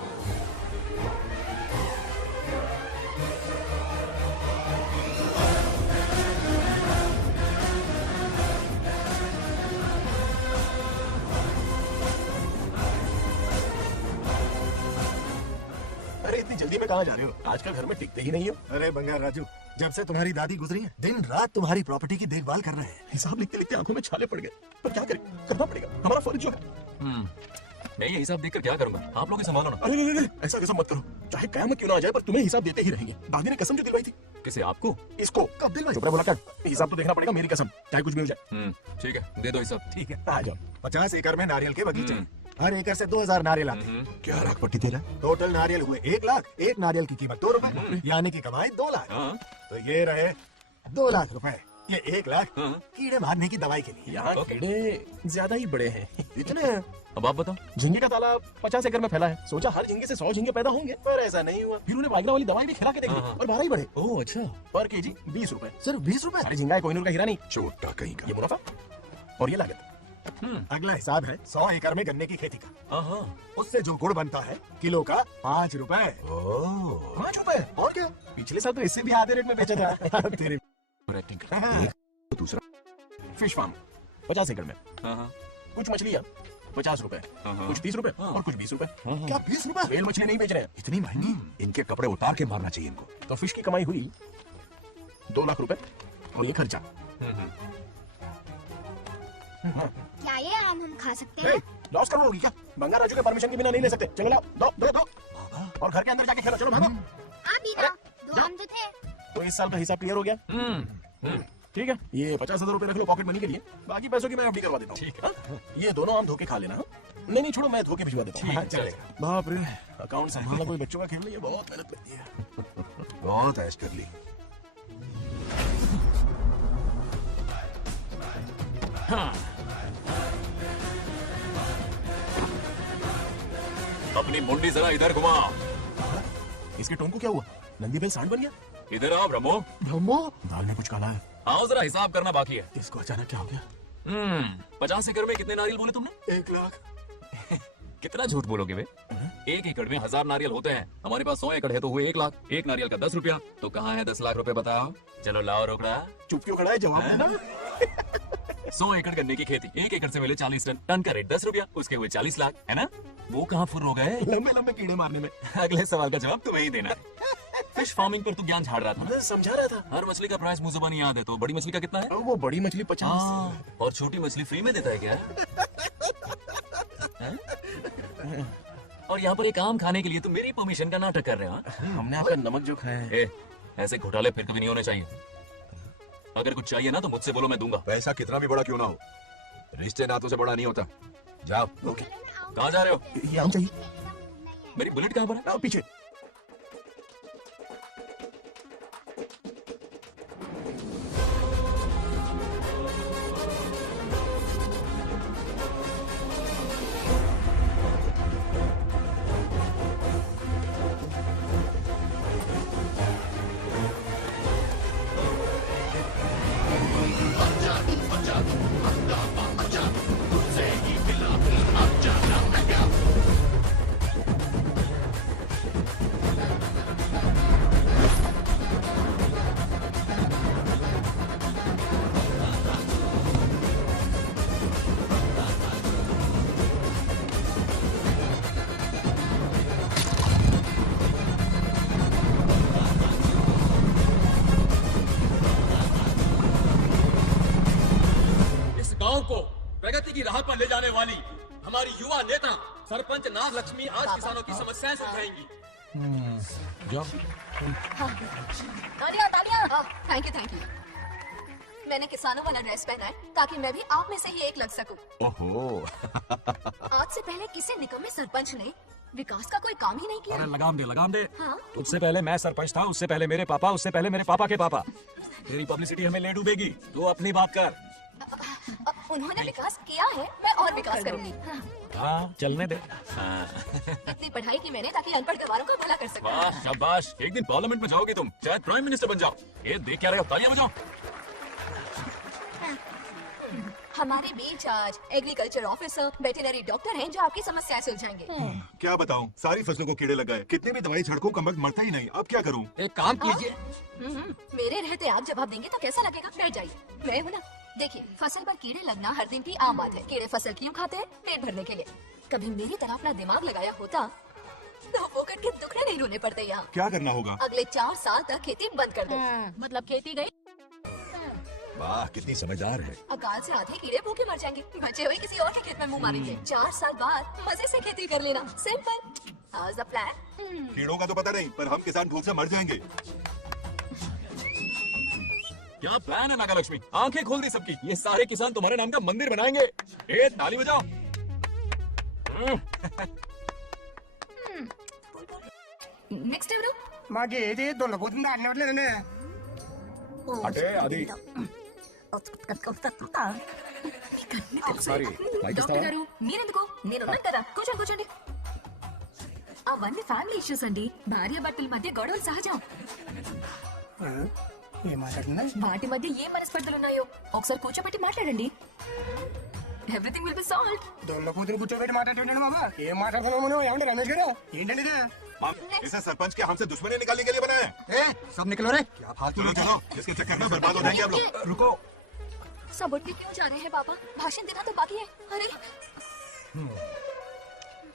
अरे इतनी जल्दी में कहाँ जा रहे हो? आजकल घर में टिकते ही नहीं हो। अरे बंगार राजू, जब से तुम्हारी दादी गुजरी है, दिन रात तुम्हारी प्रॉपर्टी की देखभाल कर रहे हैं। हिसाब लिखते लिखते आंखों में छाले पड़ गए, पर क्या करें, करना पड़ेगा, हमारा फर्ज जो है। मैं ये हिसाब देखकर क्या करूंगा? आप लोग ही संभालो ना। अरे ऐसा कैसा मत करो, चाहे कयामत क्यों ना आ जाए, पर तुम्हें हिसाब देते ही रहेंगे। दादी ने कसम जो दिलवाई थी। किसे? आपको? इसको कब दिलवाई? चुप रहे, बोला क्या? हिसाब तो देखना पड़ेगा, मेरी कसम, चाहे कुछ भी हो जाए। ठीक है, दे दो हिसाब। ठीक है, आ जाओ। 50 एकड़ में नारियल के बगीचे हैं। हर एकड़ से 2000 नारियल आते हैं। क्या राख पट्टी दे रहा है? टोटल नारियल हुए 1 लाख। एक नारियल की कीमत 2 रुपए, यानी कि कमाई 2 लाख। तो ये रहे 2 लाख रुपए। ये 1 लाख कीड़े मारने की दवाई के लिए। यहाँ कीड़े ज्यादा ही बड़े हैं। इतने हैं? अब आप बताओ। झींगे का तालाब 50 एकड़ में फैला है। सोचा हर झींगे से 100 झींगे पैदा होंगे, पर ऐसा नहीं हुआ। फिर उन्हें वाइग्रा वाली दवाई भी खिला के देखी और 12 ही बढ़े। ओह अच्छा। पर केजी 20 रुपए। सिर्फ 20 रुपए? सारी झींगा है, कोहिनूर का हीरा नहीं। छोटा कहीं का। ये मुनाफा और ये लागत। अगला हिसाब है 100 एकड़ में गन्ने की खेती का। हाँ। उससे जो गुड़ बनता है, किलो का 5 रुपए। 5 रुपए? और क्या, पिछले साल तो इससे भी आधे रेट में बेचा था। तेरे दूसरा फिश फार्म 50 एकड़ में। हाँ। कुछ मछलियाँ 50 रुपए, कुछ 30 रुपए और कुछ 20 रुपए। क्या 20 रुपए? वेल मछली नहीं बेच रहे हैं। इतनी महंगी? इनके कपड़े उतार के मारना चाहिए इनको। तो फिश की कमाई हुई 2 लाख रुपए और ये खर्चा। क्या ये आम हम खा सकते हैं? लॉस करो होगी क्या? बंगार राजू के परमिशन के बिना नहीं ले सकते। चलो लाओ, दो और घर के अंदर जाके खेलो। चलो भागो। आप ही ना, 2 आम तो थे। तो इस साल का हिसाब क्लियर हो गया। ठीक है, ये 50,000 रुपए रख लो पॉकेट मनी के लिए, बाकी पैसों की मैं एफडी करवा देता हूँ। ठीक है, ये दोनों आम धो के खा लेना। नहीं छोड़ो, मैं धो के भिजवा देता हूँ। चलेगा। बाप रे, अकाउंट संभालना कोई बच्चों का खेल नहीं है, बहुत मेहनत लगती है। बहुत ऐश कर ली। अपनी मुंडी जरा इधर घुमा। इसके टोन को क्या हुआ? नंदी बैल सांड बन गया। इधर आओ ब्रह्मो। ब्रह्मो, दाल में कुछ काला है। आओ जरा हिसाब करना बाकी है। इसको अचानक क्या हो गया? 50 एकड़ में कितने नारियल बोले तुमने? 1 लाख। कितना झूठ बोलोगे वे? 1 एकड़ में 1000 नारियल होते हैं। हमारे पास 100 एकड़ है तो हुए 1 लाख। एक नारियल का 10 रुपया, तो कहाँ है 10 लाख रुपए बताओ? चलो लाओ रोकड़ा। चुप क्यों खड़ा है, जवाब देना। 100 एकड़ गन्ने की खेती, 1 एकड़ से मिले 40 टन, टन का रेट 10 रुपया, उसके हुए 40 लाख, है ना? वो कहाँ फुर हो गए? लंबे लंबे कीड़े मारने में। अगले सवाल का जवाब तुम्हें ही देना है। फिश फार्मिंग पर तू ज्ञान झाड़ रहा था। मैं समझा रहा था। हर मछली का प्राइस मुझे नहीं याद है, तो बड़ी मछली का कितना है? वो बड़ी मछली 50। और छोटी मछली फ्री में देता है क्या? और यहाँ पर एक आम खाने के लिए तुम मेरी परमिशन का नाटक कर रहे हो? हमने आपका नमक जो खाया है। ऐसे घोटाले फिर कभी नहीं होने चाहिए। अगर कुछ चाहिए ना तो मुझसे बोलो, मैं दूंगा। पैसा कितना भी बड़ा क्यों ना हो, रिश्ते नातों से बड़ा नहीं होता। जाओ। ओके। कहाँ जा रहे हो? ये आम चाहिए। मेरी बुलेट कहाँ पर है? पीछे। को प्रगति की राह पर ले जाने वाली हमारी युवा नेता सरपंच नागलक्ष्मी आज किसानों की समस्याएं सुलझाएंगी। तालियां तालियां। Thank you. मैंने किसानों वाला ड्रेस पहना है ताकि मैं भी आप में से ही एक लग सकूं। ओहो। आज से पहले किसी निकम्मे सरपंच ने विकास का कोई काम ही नहीं किया। अरे लगाम दे। हाँ? उससे पहले मैं सरपंच था, उससे पहले मेरे पापा, उससे पहले मेरे पापा के पापा। तेरी पब्लिसिटी हमें ले डूबेगी, तो अपनी बात कर। उन्होंने विकास किया है, मैं और विकास करूंगी। हाँ, चलने दे। इतनी पढ़ाई की मैंने ताकि अनपढ़ गवारों का भला कर सकूं। वाह शाबाश, एक दिन पार्लियामेंट में जाओगी तुम, चाहे प्राइम मिनिस्टर बन जाओ। ये देख क्या रहे हो, तालियां बजाओ। हमारे बीच आज एग्रीकल्चर ऑफिसर, वेटरनरी डॉक्टर हैं जो आपकी समस्याएं सुलझाएंगे। क्या बताऊं, सारी फसलों को कीड़े लग गए। कितने भी दवाई छिड़को, कमबख्त मरता ही नहीं। अब क्या करूं? एक काम कीजिए। मेरे रहते आप जवाब देंगे तो कैसा लगेगा? बैठ जाइए, मैं हूं ना। देखिए, फसल पर कीड़े लगना हर दिन की आम बात है। कीड़े फसल क्यों खाते हैं? पेट भरने के लिए। कभी मेरी तरह अपना दिमाग लगाया होता तो वो के दुखड़े नहीं रोने पड़ते यहाँ। क्या करना होगा? अगले 4 साल तक खेती बंद कर दो। मतलब खेती गई। वाह, कितनी समझदार है। अकाल से आधे कीड़े भूखे मर जाएंगे, बचे हुए किसी और के खेत में मुंह मारेंगे। 4 साल बाद मजे से खेती कर लेना। Simple. How is the plan? कीड़ों का तो पता नहीं, पर हम किसान भूख से मर जाएंगे। क्या प्लान है नागालक्ष्मी? आंखें खोल दी सबकी। ये सारे किसान तुम्हारे नाम का मंदिर बनाएंगे। ए ताली बजाओ। नेक्स्ट टाइम मागे ये दोनों बहुत डालने वाले ने। अटे आदि। సారీ డాక్టర్ గారు మీరెందుకు? నేనున్నాను కదా, కూర్చోండి కూర్చోండి. అవన్నీ ఫ్యామిలీ ఇష్యూస్ అండి. భార్య భర్తల మధ్య గొడవలు సహజం. ఏం మాట్లాడుతున్నా? వాటి మధ్య ఏ మనస్పర్ధలు ఉన్నాయో ఒకసారి కూర్చోబెట్టి మాట్లాడండి. Everything will be solved. दोनों కూతురు కూర్చోబెట్టి మాట్లాడుతున్నాడు బాబా. ఏం మాట్లాడుతున్నావు మనం? ఏమంటే రమేష్ గారు ఏంటండి ఇది? हम इसे सरपंच के हमसे दुश्मनी निकालने के लिए बनाए हैं। सब निकलो रे। क्या फालतू लोग, चलो इसके चक्कर में बर्बाद हो जाएंगे हम लोग। रुको। सब उठ के क्यों जा रहे हैं पापा? भाषण देना तो बाकी है। अरे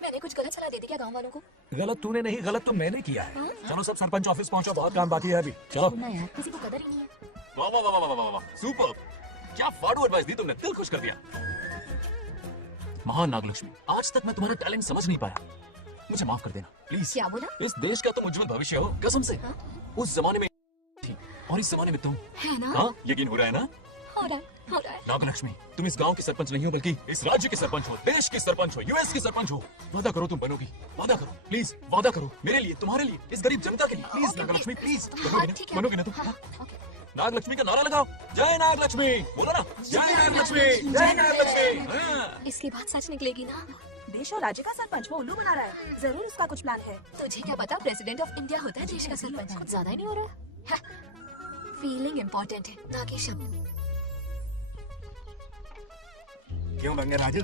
मैंने कुछ गलत सलाह दे दी क्या गांव वालों को? गलत तूने नहीं, गलत तो मैंने किया है। चलो सब सरपंच ऑफिस पहुंचो, बहुत काम बाकी है अभी। चलो यार, किसी को कदर ही नहीं है। वाह वाह वाह वाह वाह वाह, सुपर। क्या फाड़ू एडवाइस दी तुमने, दिल खुश कर दिया। महान नागलक्ष्मी, आज तक मैं तुम्हारा टैलेंट समझ नहीं पाया, मुझे माफ कर देना प्लीज। क्या बोला? इस देश का तुम उज्जवल भविष्य हो, कसम से। उस जमाने में थी और इस जमाने में तुम। है ना? हाँ, यकीन हो रहा है ना? हो रहा है। नागलक्ष्मी, तुम इस गांव की सरपंच नहीं हो बल्कि इस राज्य की सरपंच हो, देश की सरपंच हो, यूएस की सरपंच हो। वादा करो तुम बनोगी, वादा करो प्लीज, वादा करो मेरे लिए, तुम्हारे लिए, इस गरीब जनता के लिए प्लीज। नागलक्ष्मी प्लीज, बनोगी ना तुम? नागलक्ष्मी का नारा लगाओ, जय नागलक्ष्मी। बोलो ना, जय नागलक्ष्मी, जय नागलक्ष्मी। इसकी बात सच निकलेगी ना? देश और राज्य का सरपंच वो उल्लू बना रहा है। जरूर उसका कुछ प्लान है। तुझे क्या पता प्रेसिडेंट ऑफ इंडिया होता है देश का सरपंच। कुछ ज्यादा ही नहीं हो रहा है। फीलिंग इम्पोर्टेंट है ना कि शब्द। क्यों बंगे राजू,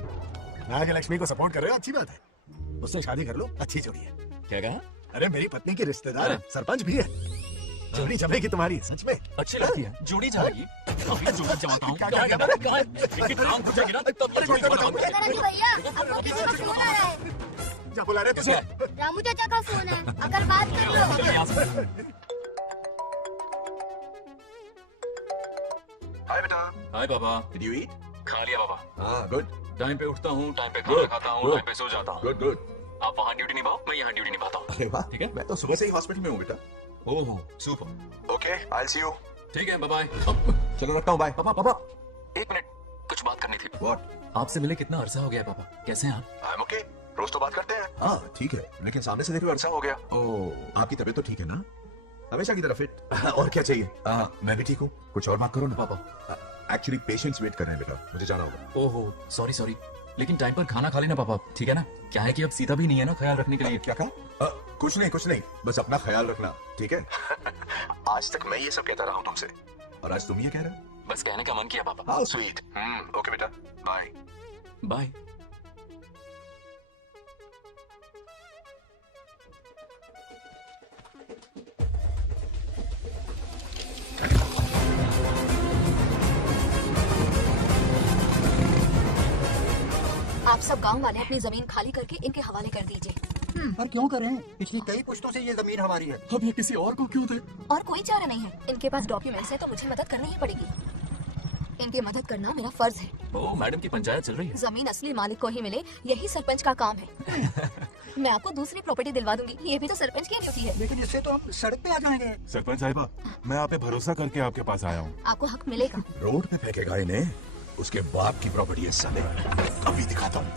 नागलक्ष्मी को सपोर्ट कर रहे हो? अच्छी बात है, उससे शादी कर लो, अच्छी जोड़ी है। क्या कहा? अरे मेरी पत्नी की रिश्तेदार है, सरपंच भी है। जोड़ी जमेगी तुम्हारी, सच में अच्छी लगती है। जोड़ी जाएगी। अभी जोड़ी जमाता हूँ। इनकी टांग घुस जाएगी ना तब ये जोड़ी जमाऊंगा। भैया, अब रोटी का फोन आ रहा है। क्या बुला रहे तुझे? रामू चाचा का फोन है, अगर बात कर लो। चलिए यहाँ से। हाय बेटा। हाय पापा। Did you eat? खा लिया पापा। हाँ, good. टाइम पे उठता हूँ, टाइम पे खाना खाता हूँ, टाइम पे सो जाता हूँ। Good, good. आप वहाँ ड्यूटी निभाओ, मैं यहाँ ड्यूटी निभाता हूँ। अरे वाह, ठीक है? मैं तो सुबह से ही हॉस्पिटल में हूँ बेटा। ओह super. Okay, I'll see you. ठीक है, बाय बाय। चलो रखता हूँ, बाय। पापा एक मिनट, कुछ बात करनी थी। What? आपसे मिले कितना अरसा हो गया पापा? कैसे हैं आप? I'm okay. रोज तो बात करते हैं। हाँ ठीक है, लेकिन सामने से देखे अरसा हो गया। ओह, आपकी तबीयत तो ठीक है ना? हमेशा की तरह फिट। और क्या चाहिए? मैं भी ठीक हूँ। कुछ और बात करो ना पापा। एक्चुअली पेशेंट्स वेट कर रहे हैं बेटा, मुझे जाना होगा। ओहो सॉरी, लेकिन टाइम पर खाना खा लेना पापा, ठीक है ना? क्या है कि अब सीता भी नहीं है ना ख्याल रखने के लिए। क्या कहा? कुछ नहीं, बस अपना ख्याल रखना, ठीक है? आज तक मैं ये सब कहता रहा हूँ तुमसे, और आज तुम ये कह रहे हो? बस कहने का मन किया पापा। How sweet. ओके बेटा, बाय बाय। आप सब गांव वाले अपनी जमीन खाली करके इनके हवाले कर दीजिए। पर क्यों करें? पिछली कई पुश्तों से ये जमीन हमारी है। अब ये किसी और को क्यों दे? और कोई चारा नहीं है। इनके पास डॉक्यूमेंट्स है तो मुझे मदद करनी ही पड़ेगी। इनकी मदद करना मेरा फर्ज है। ओह मैडम की पंचायत चल रही है। जमीन असली मालिक को ही मिले, यही सरपंच का काम है। मैं आपको दूसरी प्रॉपर्टी दिलवा दूंगी, ये भी तो सरपंच की ड्यूटी है। लेकिन इससे तो हम सड़क पे आ जाएंगे। सरपंच साहिबा, मैं आप पे भरोसा करके आपके पास आया हूँ। आपको हक मिलेगा। रोड पे फेंकेगा इन्हें, उसके बाप की प्रॉपर्टी है साले। अभी दिखाता हूँ।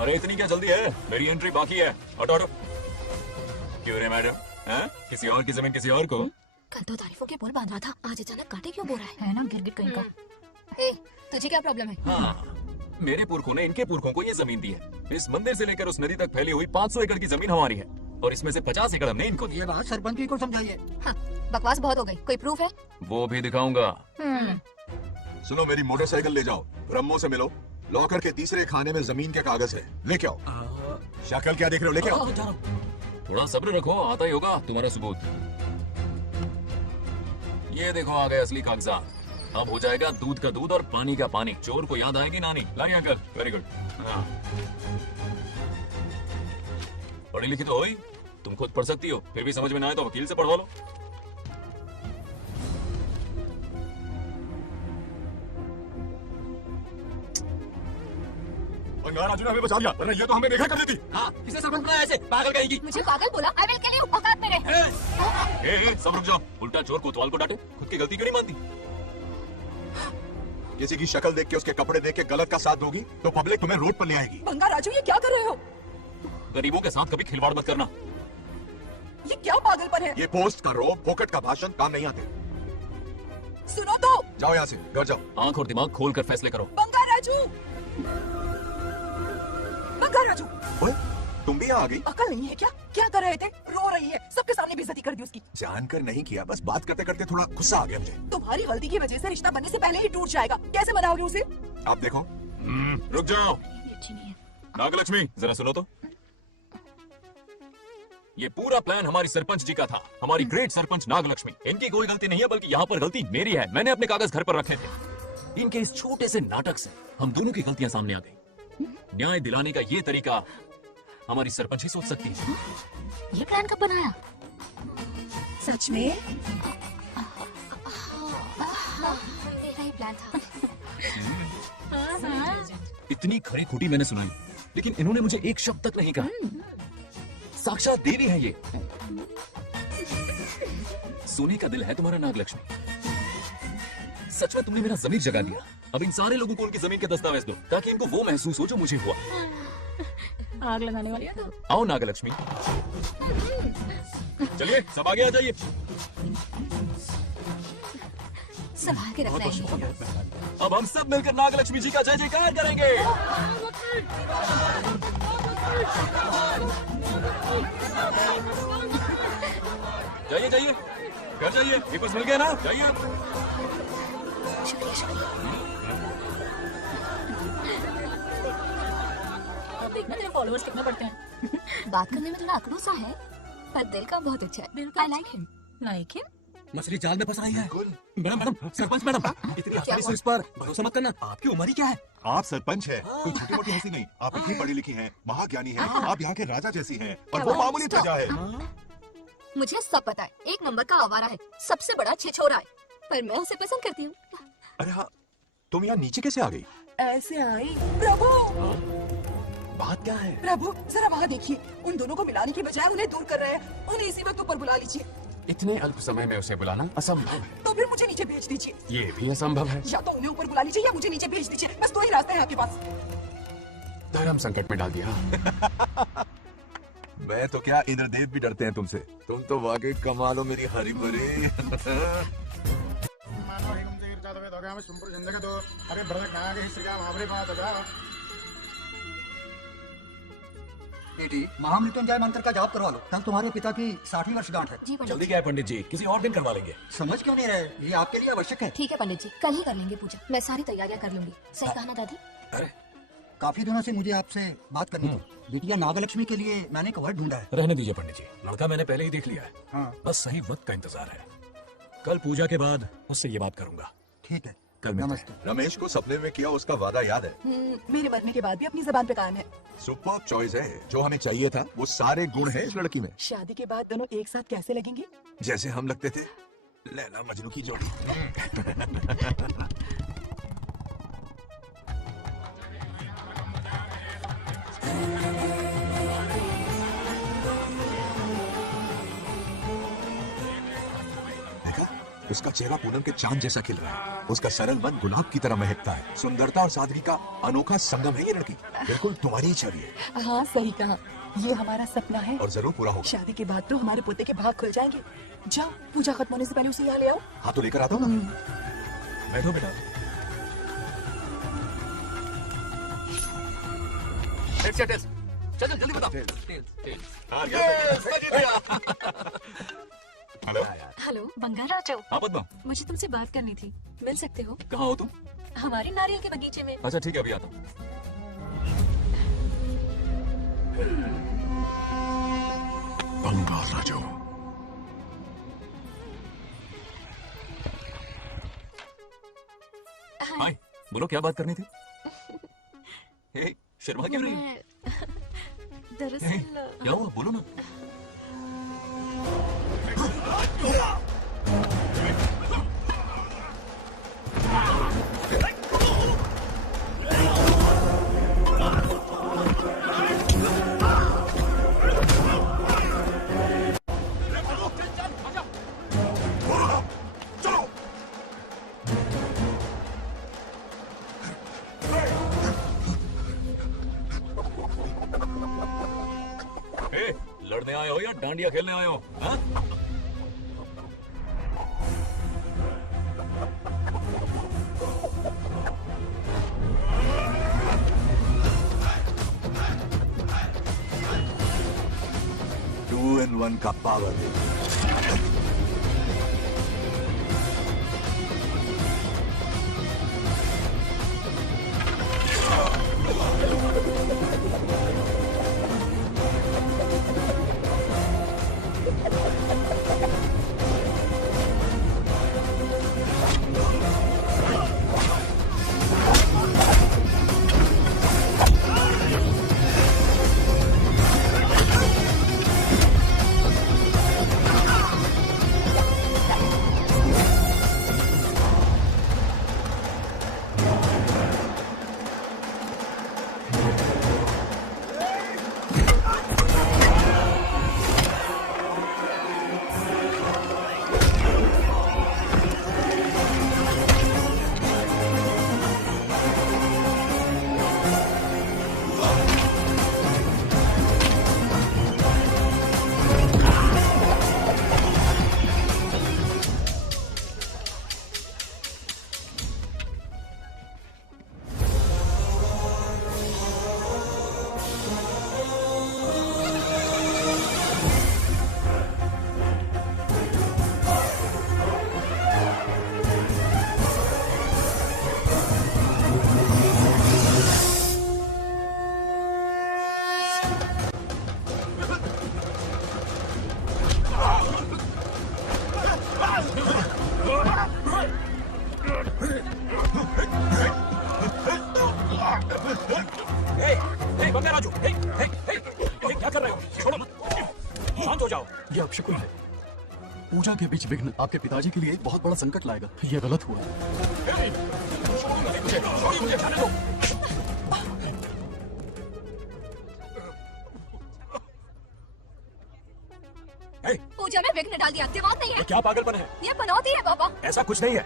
अरे इतनी क्या जल्दी है? मेरी एंट्री बाकी है। हटो। क्यों रे मैडम? किसी और की जमीन किसी और को? कल तो तारीफों के बोल बांध रहा था, आज अचानक कांटे क्यों बो रहा है ना गिरगिट कहीं का। ए, तुझे क्या प्रॉब्लम है? हाँ, मेरे पुरखों ने इनके पुरखों को ये जमीन दी है। इस मंदिर से लेकर उस नदी तक फैली हुई 500 एकड़ की जमीन हमारी है, और इसमें से 50 एकड़ हमने इनको दी। ये बात सरपंच जी को समझाइए। हाँ, बकवास बहुत हो गई। कोई प्रूफ है? वो भी दिखाऊंगा। सुनो, मेरी मोटरसाइकिल ले जाओ, ब्रह्मो से मिलो। लॉकर के तीसरे खाने में जमीन के कागज है, लेके आओ। शक्ल क्या देख रहे हो, लेके आओ। थोड़ा सब्र रखो, आता ही होगा तुम्हारा सबूत। ये देखो आ गए असली कागजात। अब हो जाएगा दूध का दूध और पानी का पानी। चोर को याद आएगी नानी। लाइए अंकल, वेरी गुड। पढ़ी लिखी तो हो ही, तुम खुद पढ़ सकती हो, फिर भी समझ में ना आए तो वकील से पढ़वा लो। राजू ने हमें बचा लिया, वरना ये तो हमें देखा कर देती। हाँ, किसे सरपंच बनाया ऐसे? पागल कहेगी। मुझे पागल बोला? I will kill you. औकात में रहे। सब रुक जाओ। उल्टा चोर कोतवाल को डांटे, खुद की गलती क्यों नहीं मानती? किसी की शक्ल देख के, उसके कपड़े देख के गलत का साथ दोगी तो पब्लिक तुम्हें रोड पर ले आएगी। बंगा राजू, ये क्या कर रहे हो? गरीबों के साथ कभी खिलवाड़ मत करना। ये क्या पागलपन है? ये पोस्ट का रोब, फोकट का भाषण काम नहीं आते। सुनो तो। जाओ यहाँ से, घर जाओ। आंख और दिमाग खोल कर फैसले करो। बंगा राजू, बंगा राजू। ओए, तुम भी यहाँ आ गई? अकल नहीं है क्या? क्या कर रहे थे? रो रही है, सबके सामने बेइज्जती कर दी उसकी। जानकर नहीं किया, बस बात करते करते थोड़ा गुस्सा आ गया मुझे। तुम्हारी गलती की वजह से रिश्ता बनने से पहले ही टूट जाएगा। कैसे मनाओगे उसे? आप देखो। रुक जाओ। नागलक्ष्मी, जरा सुनो तो। ये पूरा प्लान हमारी सरपंच जी का था, हमारी ग्रेट सरपंच नागलक्ष्मी। इनकी कोई गलती नहीं है, बल्कि यहाँ पर गलती मेरी है। मैंने अपने कागज घर पर रखे थे। इनके इस छोटे से नाटक से हम दोनों की गलतियां सामने आ गई। न्याय दिलाने का ये तरीका हमारी सरपंच ही सोच सकती है। ये प्लान कब बनाया? सच में? मेरा ही प्लान था। इतनी खरी खोटी मैंने सुनाई, लेकिन इन्होंने मुझे एक शब्द तक नहीं कहा। साक्षात देवी है ये। सोने का दिल है तुम्हारा नागलक्ष्मी। सच में तुमने मेरा जमीर जगा दिया। अब इन सारे लोगों को उनकी जमीन के दस्तावेज दो, ताकि इनको वो महसूस हो जो मुझे हुआ। आग लगाने वाली है तो। आओ नागलक्ष्मी, चलिए सब आगे आ जाइए। संभाल के रखना है। अब हम सब मिलकर नागलक्ष्मी जी का जय जयकार करेंगे। जाइए जाइए, घर जाइए, पेपर्स मिल गए ना, जाइए। शुक्रिया शुक्रिया। अब देखना तेरे फॉलोअर्स कितने बढ़ते हैं। बात करने में थोड़ा अकड़ूसा है, पर दिल का बहुत अच्छा है। I like him. Like him? मछली जाल में फंस रही है। मैडम मैडम, सरपंच मैडम, इतनी आसानी से इस पर भरोसा मत करना। आपकी उम्र ही क्या है? आप सरपंच है, कोई छोटी मोटी हंसी नहीं। आप इतनी पढ़ी लिखी हैं, महाज्ञानी हैं, आप यहाँ के राजा जैसी हैं, और वो मामूली प्रजा है। मुझे सब पता है, एक नंबर का आवारा है, सबसे बड़ा छिछोरा है, पर मैं उसे पसंद करती हूँ। अरे हाँ, तुम यहाँ नीचे कैसे आ गई? ऐसे आई। प्रभु, बात क्या है? प्रभु जरा वहाँ देखिए, उन दोनों को मिलाने की बजाय उन्हें दूर कर रहे हैं। उन्हें इसी वक्त ऊपर बुला लीजिए। इतने अल्प समय में उसे बुलाना असंभव है। तो फिर मुझे नीचे भेज दीजिए। ये भी असंभव है। या तो उन्हें ऊपर बुला लीजिए या मुझे नीचे भेज दीजिए। बस दो ही रास्ते हैं आपके पास। धर्म संकट में डाल दिया। मैं तो क्या, इंद्रदेव भी डरते हैं तुमसे। तुम तो वाकई कमाल हो मेरी हरी भरी। बेटी, महामृत्युंजय मंत्र का जाप करवा लो। कल तुम्हारे पिता की 60वीं वर्षगांठ है। जी पंडित जल्दी जी। क्या है पंडित जी, किसी और दिन करवा लेंगे। समझ क्यों नहीं रहे? ये आपके लिए आवश्यक है। ठीक है पंडित जी, कल ही कर लेंगे पूजा। मैं सारी तैयारियां कर लूंगी। सही कहा ना दादी? काफी दिनों से मुझे आपसे बात करनी थी। बिटिया नागलक्ष्मी के लिए मैंने एक वर्ड ढूंढा है। रहने दीजिए पंडित जी, लड़का मैंने पहले ही देख लिया है। हाँ, बस सही वक्त का इंतजार है। कल पूजा के बाद उससे ये बात करूंगा। ठीक है। कल मिलते हैं। नमस्ते। रमेश को सपने में किया उसका वादा याद है? मेरे मरने के बाद भी अपनी जबान पे कायम है। सुपर चॉइस है। जो हमें चाहिए था वो सारे गुण हैं इस लड़की में। शादी के बाद दोनों एक साथ कैसे लगेंगे? जैसे हम लगते थे लैला मजनू की जोड़ी। देखा, उसका चेहरा पूनम के चांद जैसा खिल रहा है। उसका सरल मन गुलाब की तरह महकता है। सुंदरता और सादगी का अनोखा संगम है ये लड़की। बिल्कुल तुम्हारी ही छवि है। हाँ सही कहा, ये हमारा सपना है और जरूर पूरा होगा। शादी के बाद तो हमारे पोते के भाग खुल जाएंगे। जाओ, पूजा खत्म होने से पहले उसे यहाँ ले आओ। हाँ तो लेकर आता हूँ ना। बैठो बेटा। चल जल्दी बता। हेलो, हेलो बंगाल राजू, हाँ पद्मा, मुझे तुमसे बात करनी थी। मिल सकते हो? कहाँ हो तुम? हमारे नारियल के बगीचे में। अच्छा ठीक है, अभी आता हूँ। बंगाल राजू, हाय, बोलो क्या बात करनी थी? हे, शर्मा क्यों रही है? मैं दरअसल क्या हुआ, बोलो ना। हे, लड़ने आए हो या डांडिया खेलने आए हो? हाँ? टू इन वन का पावर। शांत हो जाओ। ये अपशकुन है। पूजा के बीच विघ्न आपके पिताजी के लिए एक बहुत बड़ा संकट लाएगा। ये गलत हुआ। मुझे जाने दो। पूजा में विघ्न डाल दिया, दिमाग नहीं है। ये क्या पागलपन है? ये बनौती है पापा। ऐसा कुछ नहीं है।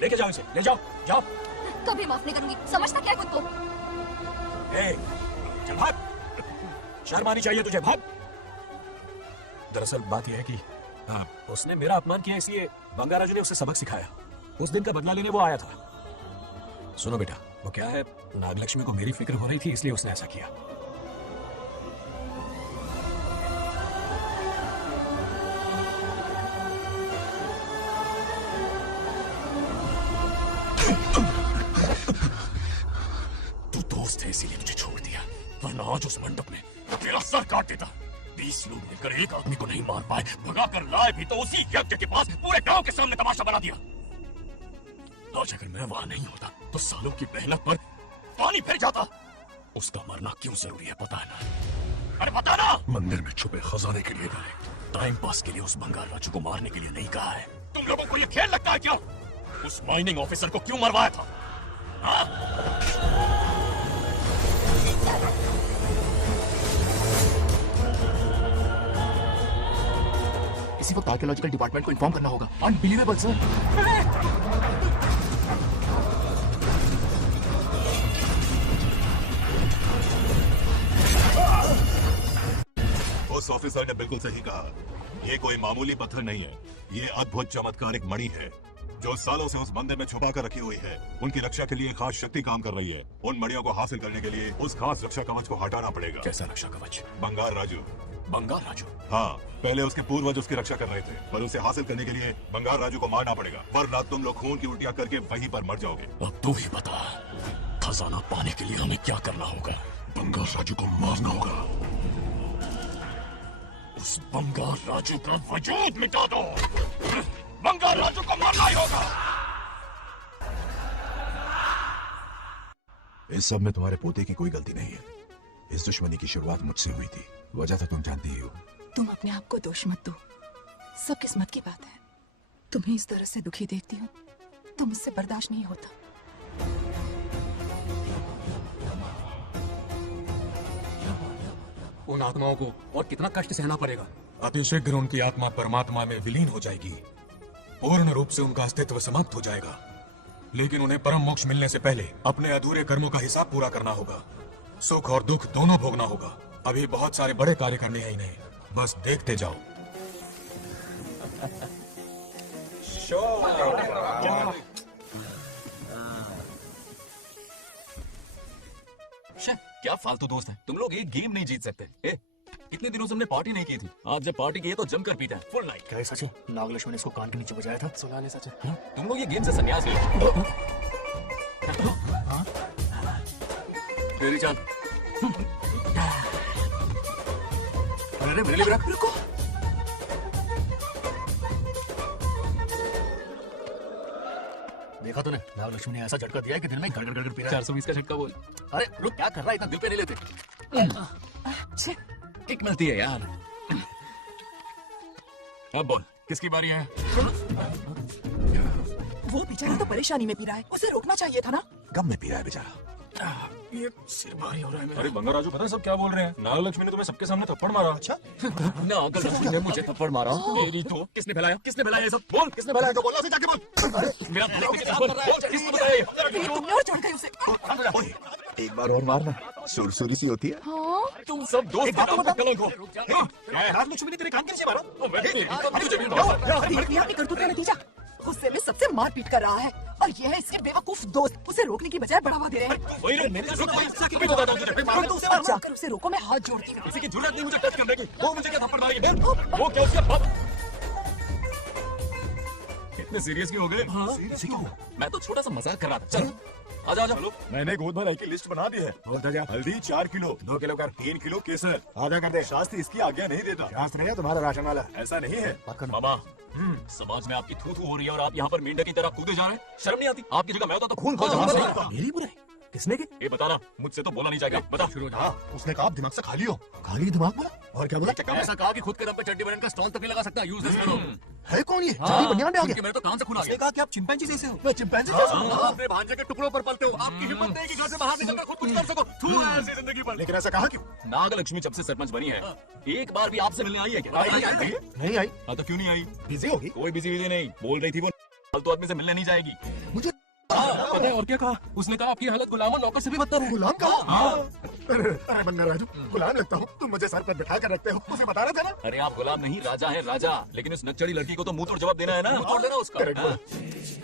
लेके जाओ इसे, ले जाओ, जाओ। कभी माफ नहीं करूंगी, समझता क्या है खुद को? चल भाग, शर्म आनी चाहिए तुझे, भाग। दरअसल बात यह है कि उसने मेरा अपमान किया, इसलिए बंगाराजू ने उसे सबक सिखाया। उस दिन का बदला लेने वो आया था। सुनो बेटा, वो क्या है, नागलक्ष्मी को मेरी फिक्र हो रही थी, इसलिए उसने ऐसा किया। तू दोस्त है इसीलिए तुझे छोड़ दिया, वरना आज उस मंडप में तेरा सर काट देता। 20 लोग मिलकर एक आदमी को नहीं मार पाए, भगा कर लाए भी तो उसी यज्ञ के पास पूरे गांव के सामने तमाशा बना दिया। आज अगर मैं वहां नहीं होता तो सालों की मेहनत पर पानी फिर जाता। उसका मरना क्यों जरूरी है पता है ना? अरे बता ना। मंदिर में छुपे खजाने के लिए गए, टाइम पास के लिए उस बंगाल राजू को मारने के लिए नहीं कहा है। तुम लोगों को ये खेल लगता है क्या? उस माइनिंग ऑफिसर को क्यों मरवाया था? इसी वक्त आर्कियोलॉजिकल डिपार्टमेंट को इन्फॉर्म करना होगा। Unbelievable sir. उस ऑफिसर ने बिल्कुल सही कहा। ये कोई मामूली पत्थर नहीं है, ये अद्भुत चमत्कारिक मणि है जो सालों से उस मंदिर में छुपा कर रखी हुई है। उनकी रक्षा के लिए खास शक्ति काम कर रही है। उन मणियों को हासिल करने के लिए उस खास रक्षा कवच को हटाना पड़ेगा। कैसा रक्षा कवच? बंगाल राजू। बंगाल राजू? हाँ, पहले उसके पूर्वज उसकी रक्षा कर रहे थे, पर उसे हासिल करने के लिए बंगाल राजू को मारना पड़ेगा, वरना तुम लोग खून की उल्टियां करके वहीं पर मर जाओगे। अब तू ही बता, खजाना पाने के लिए हमें क्या करना होगा? बंगाल राजू को मारना होगा। उस बंगाल राजू का वजूद मिटा दो। बंगाल राजू को मारना ही होगा। इस सब में तुम्हारे पोते की कोई गलती नहीं है। इस दुश्मनी की शुरुआत मुझसे हुई थी, वजह तो तुम जानती ही हो। तुम अपने आप को दोष मत दो, सब किस्मत की बात है। तुम्हें इस तरह से दुखी देखती हूँ तो मुझसे बर्दाश्त नहीं होता। उन आत्माओं को और कितना कष्ट सहना पड़ेगा। अतिशीघ्र उनकी आत्मा परमात्मा में विलीन हो जाएगी, पूर्ण रूप से उनका अस्तित्व समाप्त हो जाएगा। लेकिन उन्हें परम मोक्ष मिलने से पहले अपने अधूरे कर्मों का हिसाब पूरा करना होगा। सुख और दुख दोनों भोगना होगा। अभी बहुत सारे बड़े कार्य करने हैं इन्हें, बस देखते जाओ। क्या फालतू दोस्त है तुम लोग, एक गेम नहीं जीत सकते। इतने दिनों से हमने पार्टी नहीं की थी, आज जब पार्टी की है तो जमकर पीता है, फुल नाइट। क्या सच है? नागलक्ष्मी ने इसको कान के नीचे बजाया था। सुना नहीं सच है? तुम लोग ये गेम से संन्यास लो। मेरी जान। अरे मेरे लिए रुको। देखा तूने, नागलक्ष्मी ने ऐसा झटका दिया है कि दिन में गड़गड़ गड़गड़ पी रहा है। 420 का झटका बोल। अरे रुक, क्या कर रहा है, इतना दिल पे नहीं लेते। किक मिलती है यार। अब बोल, किसकी बारी है? वो बेचारा तो परेशानी में पी रहा है, उसे रोकना चाहिए था ना। गम में पी रहा है बेचारा। ये सिर भारी हो रहा है मेरा। अरे बंगाराजू, पता है सब क्या बोल रहे हैं? नागलक्ष्मी ने तुम्हें सबके सामने थप्पड़ मारा। अच्छा? नागलक्ष्मी ने मुझे थप्पड़ मारा। मेरी तो किसने फैलाया? किसने फैलाया ये सब? बोल, किसने फैलाया? तो बोलो, जाके बोल। मेरा किसने बताया? तुमने और चढ़ गई उसे। एक बार और मारना, सुरसुरी सी होती है। तुम सब दोस्त कलंक हो। नागलक्ष्मी ने तेरे कान के नीचे मारा। अपनी करतूत का नतीजा गुस्से में सबसे मारपीट कर रहा है, और यह है इसके बेवकूफ दोस्त उसे रोकने की बजाय बढ़ावा दे रहे हैं। जाकर उसे रोको, मैं हाथ जोड़ती हूँ। किसी की जरूरत नहीं मुझे टच करने की। वो मुझे क्या थप्पड़ मारेगी? वो क्या उसका बाप? इतने सीरियस क्यों हो गए? मैं तो छोटा सा मजाक कर रहा था। चलो आजा आजा। मैंने गोद भराई की लिस्ट बना दी है। हल्दी 4 किलो, 2 किलो कर, 3 किलो केसर। आधा कर दे। शास्त्र इसकी आज्ञा नहीं देता। शास्त्र है तुम्हारा राशन वाला, ऐसा नहीं है। मामा, समाज में आपकी थू थू हो रही है और आप यहाँ पर मेंढक की तरह कूदे जा रहे हैं। शर्म नहीं आती? आपकी जगह मैं होता तो खून खोल जाता। मेरी बुराई? किसने की? ये बताना, मुझसे तो बोला नहीं जाएगा। बता। शुरू हाँ, उसने कहा आप दिमाग से खाली हो। खाली दिमाग बोला? और क्या बोला? ऐसा कहा कि खुद के दम पे चड्डी बनियान का स्टॉल तक नहीं लगा सकता। Use this fellow. है कौन ये? चाबी बनियान में आ सुन गया। के मेरे तो कान से खून आ उसने गया। कहा कि आप चिंपैंजी जैसे हो। मैं चिंपैंजी जैसा हूँ। आप अपने भांजे के टुकड़ों पर पलते हो। आपकी हिम्मत नहीं कि घर से बाहर निकलकर खुद कुछ कर सको। थू है ऐसी जिंदगी पर। लेकिन ऐसा कहा क्यों? नागलक्ष्मी जब से सरपंच बनी है, एक बार भी आपसे मिलने आई है क्या? नहीं आई। हाँ तो क्यों नहीं आई? बिजी होगी। कोई बिजी नहीं, बोल रही थी वो फालतू आदमी से मिलने नहीं जाएगी। मुझे पता है और क्या कहा? उसने कहा आपकी हालत गुलाम और नौकर से भी बदतर है। गुलाम कहा? अरे बन्ना राजू, गुलाम लगता हूँ। तुम मुझे सर पर बिठा कर रखते हो। उसे बता रहे थे ना। अरे आप गुलाम नहीं, राजा है राजा। लेकिन उस नकचड़ी लड़की को तो मुंह तोड़ जवाब देना है ना। मुंह तोड़ देना उसका। Correct, हाँ?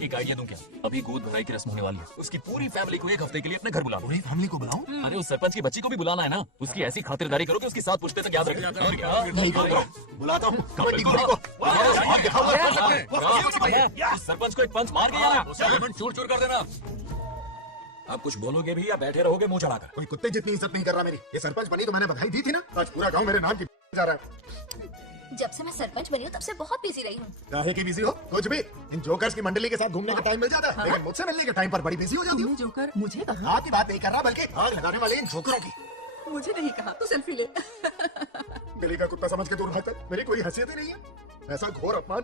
एक आइडिया दूं क्या? अभी गोद भराई की रस्म होने वाली है। उसकी पूरी फैमिली को एक हफ्ते के लिए अपने घर बुला लो। पूरी फैमिली को बुलाऊं? अरे उस सरपंच की बच्ची को भी बुलाना है ना। उसकी ऐसी खातिरदारी करो कि उसकी 7 पुश्ते तक याद रखे। नहीं बुलाता हूँ। उस सरपंच को एक पंच मार के चूर चूर कर देना। आप कुछ बोलोगे भी या बैठे रहोगे मुंह चढ़ाकर? कोई कुत्ते जितनी इज्जत नहीं कर रहा मेरी। ये सरपंच बनी तो मैंने बधाई दी थी ना। आज पूरा गांव मेरे नाम की जा रहा है। जब से मैं सरपंच बनी हूँ तब से बहुत बिजी रही हूँ। काहे की बिजी हो? कुछ भी। इन जोकर्स की मंडली के साथ घूमने का टाइम मिल जाता है, लेकिन मुझसे मिलने के टाइम पर बड़ी बिजी हो जाती हूँ। जोकर मुझे कहा? आपकी बात नहीं कर रहा, बल्कि आग लगाने वाले इन जोकरों की। मुझे नहीं कहा तो सेल्फी ले। दिल्ली का कुत्ता समझ के दूर भागता है। मेरी कोई हैसियत ही नहीं है। ऐसा घोर अपमान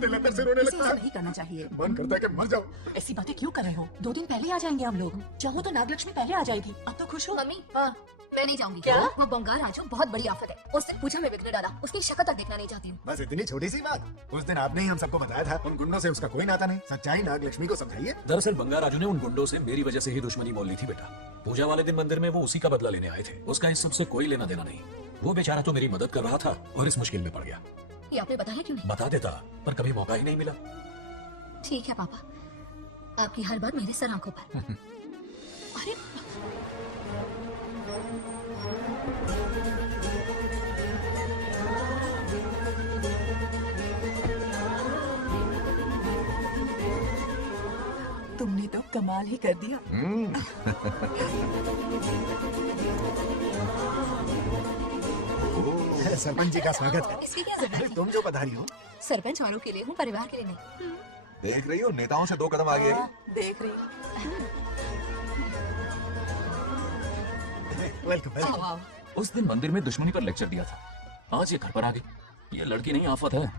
दिल अंदर से रोने लगता है। नहीं करना चाहिए। मन करता है कि मर जाओ। ऐसी बातें क्यों कर रहे हो? 2 दिन पहले आ जाएंगे हम लोग। चाहो तो नागलक्ष्मी पहले आ जाएगी। अब तो खुश हो? मम्मी मैं नहीं जाऊंगी। क्या? वो बंगार राजू बहुत बड़ी आफत है। उससे पूछा मैं बिगड़ डाला। उसकी शक्ल तक देखना नहीं चाहती हूँ। बस इतनी छोटी सी बात। उस दिन आपने ही हम सबको बताया था उन गुंडों से उसका कोई नाता नहीं। सच्चाई नागलक्ष्मी को समझाइए। दरअसल बंगार राजू ने उन गुंडों से मेरी वजह से ही दुश्मनी मोल ली थी बेटा। पूजा वाले दिन मंदिर में वो उसी का बदला लेने आए थे। उसका इस सबसे कोई लेना देना नहीं। वो बेचारा तो मेरी मदद कर रहा था और इस मुश्किल में पड़ गया। ये आपने बताया क्यों नहीं? बता देता, पर कभी मौका ही नहीं मिला। ठीक है पापा, आपकी हर बात मेरे सर आंखों पर। अरे तुमने तो कमाल ही कर दिया। सरपंच जी का स्वागत है। इसकी क्या जरूरत है? तुम जो पधारी हो। सरपंच औरों के लिए हूँ, परिवार के लिए नहीं। देख रही हो, नेताओं से 2 कदम आगे है। देख रही हूँ। वेलकम। आओ। उस दिन मंदिर में दुश्मनी पर लेक्चर दिया था। आज ये घर पर आ गई। ये लड़की नहीं आफत है।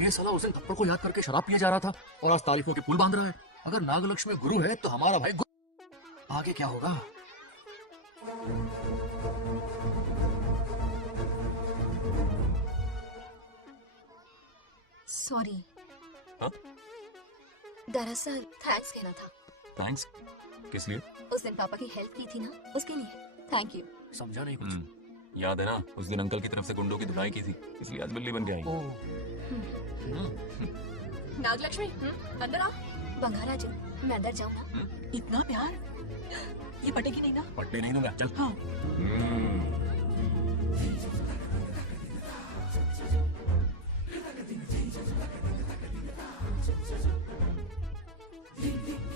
ये साला उस दिन थप्पड़ को याद करके शराब पिए जा रहा था और आज तारीफों के पुल बांध रहा है। अगर नागलक्ष्मी गुरु है तो हमारा भाई आगे क्या होगा? सॉरी। हाँ? दरअसल थैंक्स कहना था। थैंक्स किस लिए? उस दिन पापा की हेल्प की थी ना, उसके लिए थैंक यू। समझा नहीं कुछ। याद है ना, उस दिन अंकल की तरफ से गुंडों की धुलाई की थी, इसलिए आज बिल्ली बन के आई। नागलक्ष्मी अंदर आ। बंगार राजू, मैं अंदर जाऊँ ना? इतना प्यार, ये पटेगी नहीं ना? पट्टे नहीं दूंगा, चल। हाँ।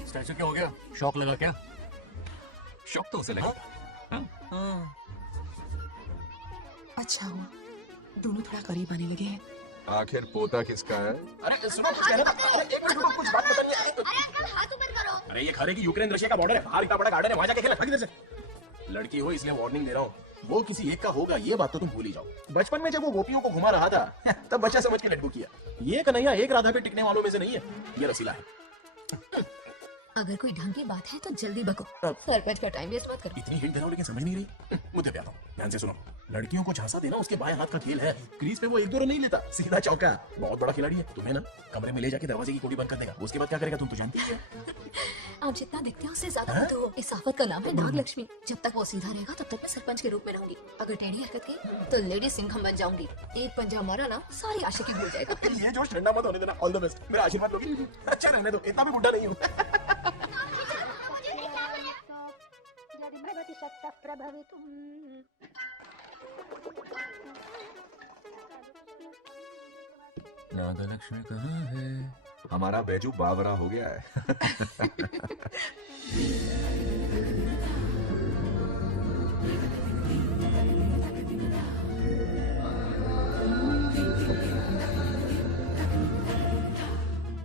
स्टैचू क्या हो गया? शौक लगा क्या? शौक तो उसे लगा। अच्छा हुआ दोनों थोड़ा करीब आने लगे हैं। आखिर पोता किसका है? अरे सुनो कुछ कहने एक मिनट रुको, कुछ बात बतानी है। अरे अंकल हाथ ऊपर करो। अरे ये खरे की यूक्रेन रशिया का बॉर्डर है। बाहर इतना बड़ा गार्डन है, वहां जाके खेला। इधर से लड़की हो इसलिए वार्निंग दे रहा हूँ। वो किसी एक का होगा ये बात तो तुम भूल ही जाओ। बचपन में जब वो गोपियों को घुमा रहा था तब बच्चा समझ के लड्डू किया। ये कन्हैया एक राधा पे टिकने वालों में से नहीं है, ये रसीला है। अगर कोई ढंग की बात है तो जल्दी बको। सरपंच का टाइम वेस्ट मत करो। इतनी हिंट दे रहा हूं लेकिन समझ नहीं रही। मुद्दे पे आता हूं, ध्यान से सुनो। लड़कियों को झांसा देना उसके बाएं हाथ का खेल है। क्रीज पे वो 1-2 रन नहीं लेता, सीधा चौका। बहुत बड़ा खिलाड़ी है। तुम्हें ना कमरे में ले जाके दरवाजे की कुंडी बंद कर देगा। उसके बाद क्या करेगा तुम तो जानती ही हो। आप जितना दिखते हो उससे ज्यादा होते हो। इस आफत का नाम है नागलक्ष्मी। जब तक वो सीधा रहेगा तब तक मैं सरपंच के रूप में रहूंगी। अगर टेढ़ी हरकत की तो लेडी सिंघम बन जाऊंगी। एक पंजा मारा ना सारी आशिकी भूल जाएगा। ये जोश ठंडा मत होने देना। ऑल द बेस्ट, मेरा आशीर्वाद लोगी। अच्छा रहने दो, इतना भी बुढ़ा नहीं हूँ। जड़भवति सत्तः प्रभवितुम्। नागलक्ष्मी कहाँ है? हमारा बैजू बावरा हो गया है।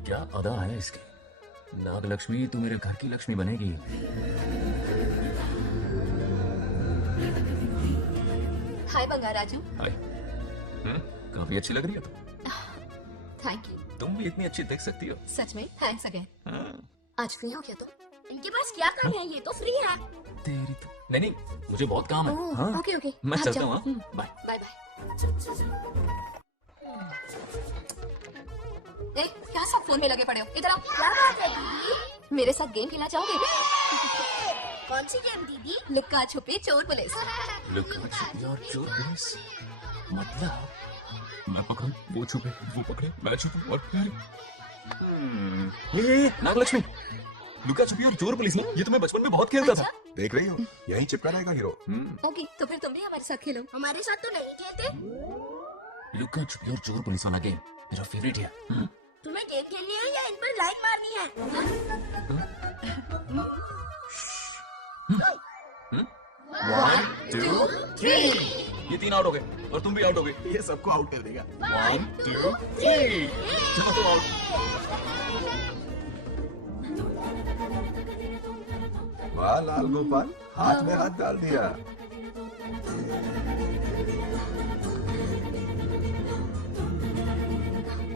क्या अदा है इसकी? नागलक्ष्मी तू मेरे घर की लक्ष्मी बनेगी। हाय बंगाराजू। हाय। काफी अच्छी लग रही है तुम। Thank you. तुम भी इतनी अच्छी दिख सकती हो। सच में थैंक्स अगेन। आज फ्री हो क्या तुम? इनके पास क्या काम है, ये तो फ्री है। तेरी तो नहीं नहीं, मुझे बहुत काम है। ओह, ओके ओके। मैं आप चलता जाओ। हूँ। हाँ? बाय। Bye bye. ए, क्या सब फोन में लगे पड़े हो? इधर आओ। क्या बात है दीदी? मेरे साथ गेम खेलना चाहोगे? कौन सी गेम दीदी? लुक्का छुपी चोर पुलिस। लुक्का छुपी और चोर पुलिस मतलब मैं पकड़ूं, वो छुपे, वो पकड़े, मैं छुपूं और फिर ये नागलक्ष्मी, लुक्का छुपी और चोर पुलिस ना, ये तो मैं बचपन में बहुत खेलता था। देख रही हो, यही चिपका रहेगा हीरो। ओके, तो फिर तुम भी हमारे साथ खेलो। हमारे साथ तो नहीं खेलते। लुक्का छुपी और चोर पुलिस वाला गेम मेरा फेवरेट है। तुम्हें गेम खेलनी है या इन पर लाइन मारनी है? 1 2 3 ये 3 आउट हो गए और तुम भी आउट हो गए। ये सबको आउट कर देगा। 1 2 3 चलो तुम आउट। वाह लाल गोपाल, हाथ में हाथ डाल दिया।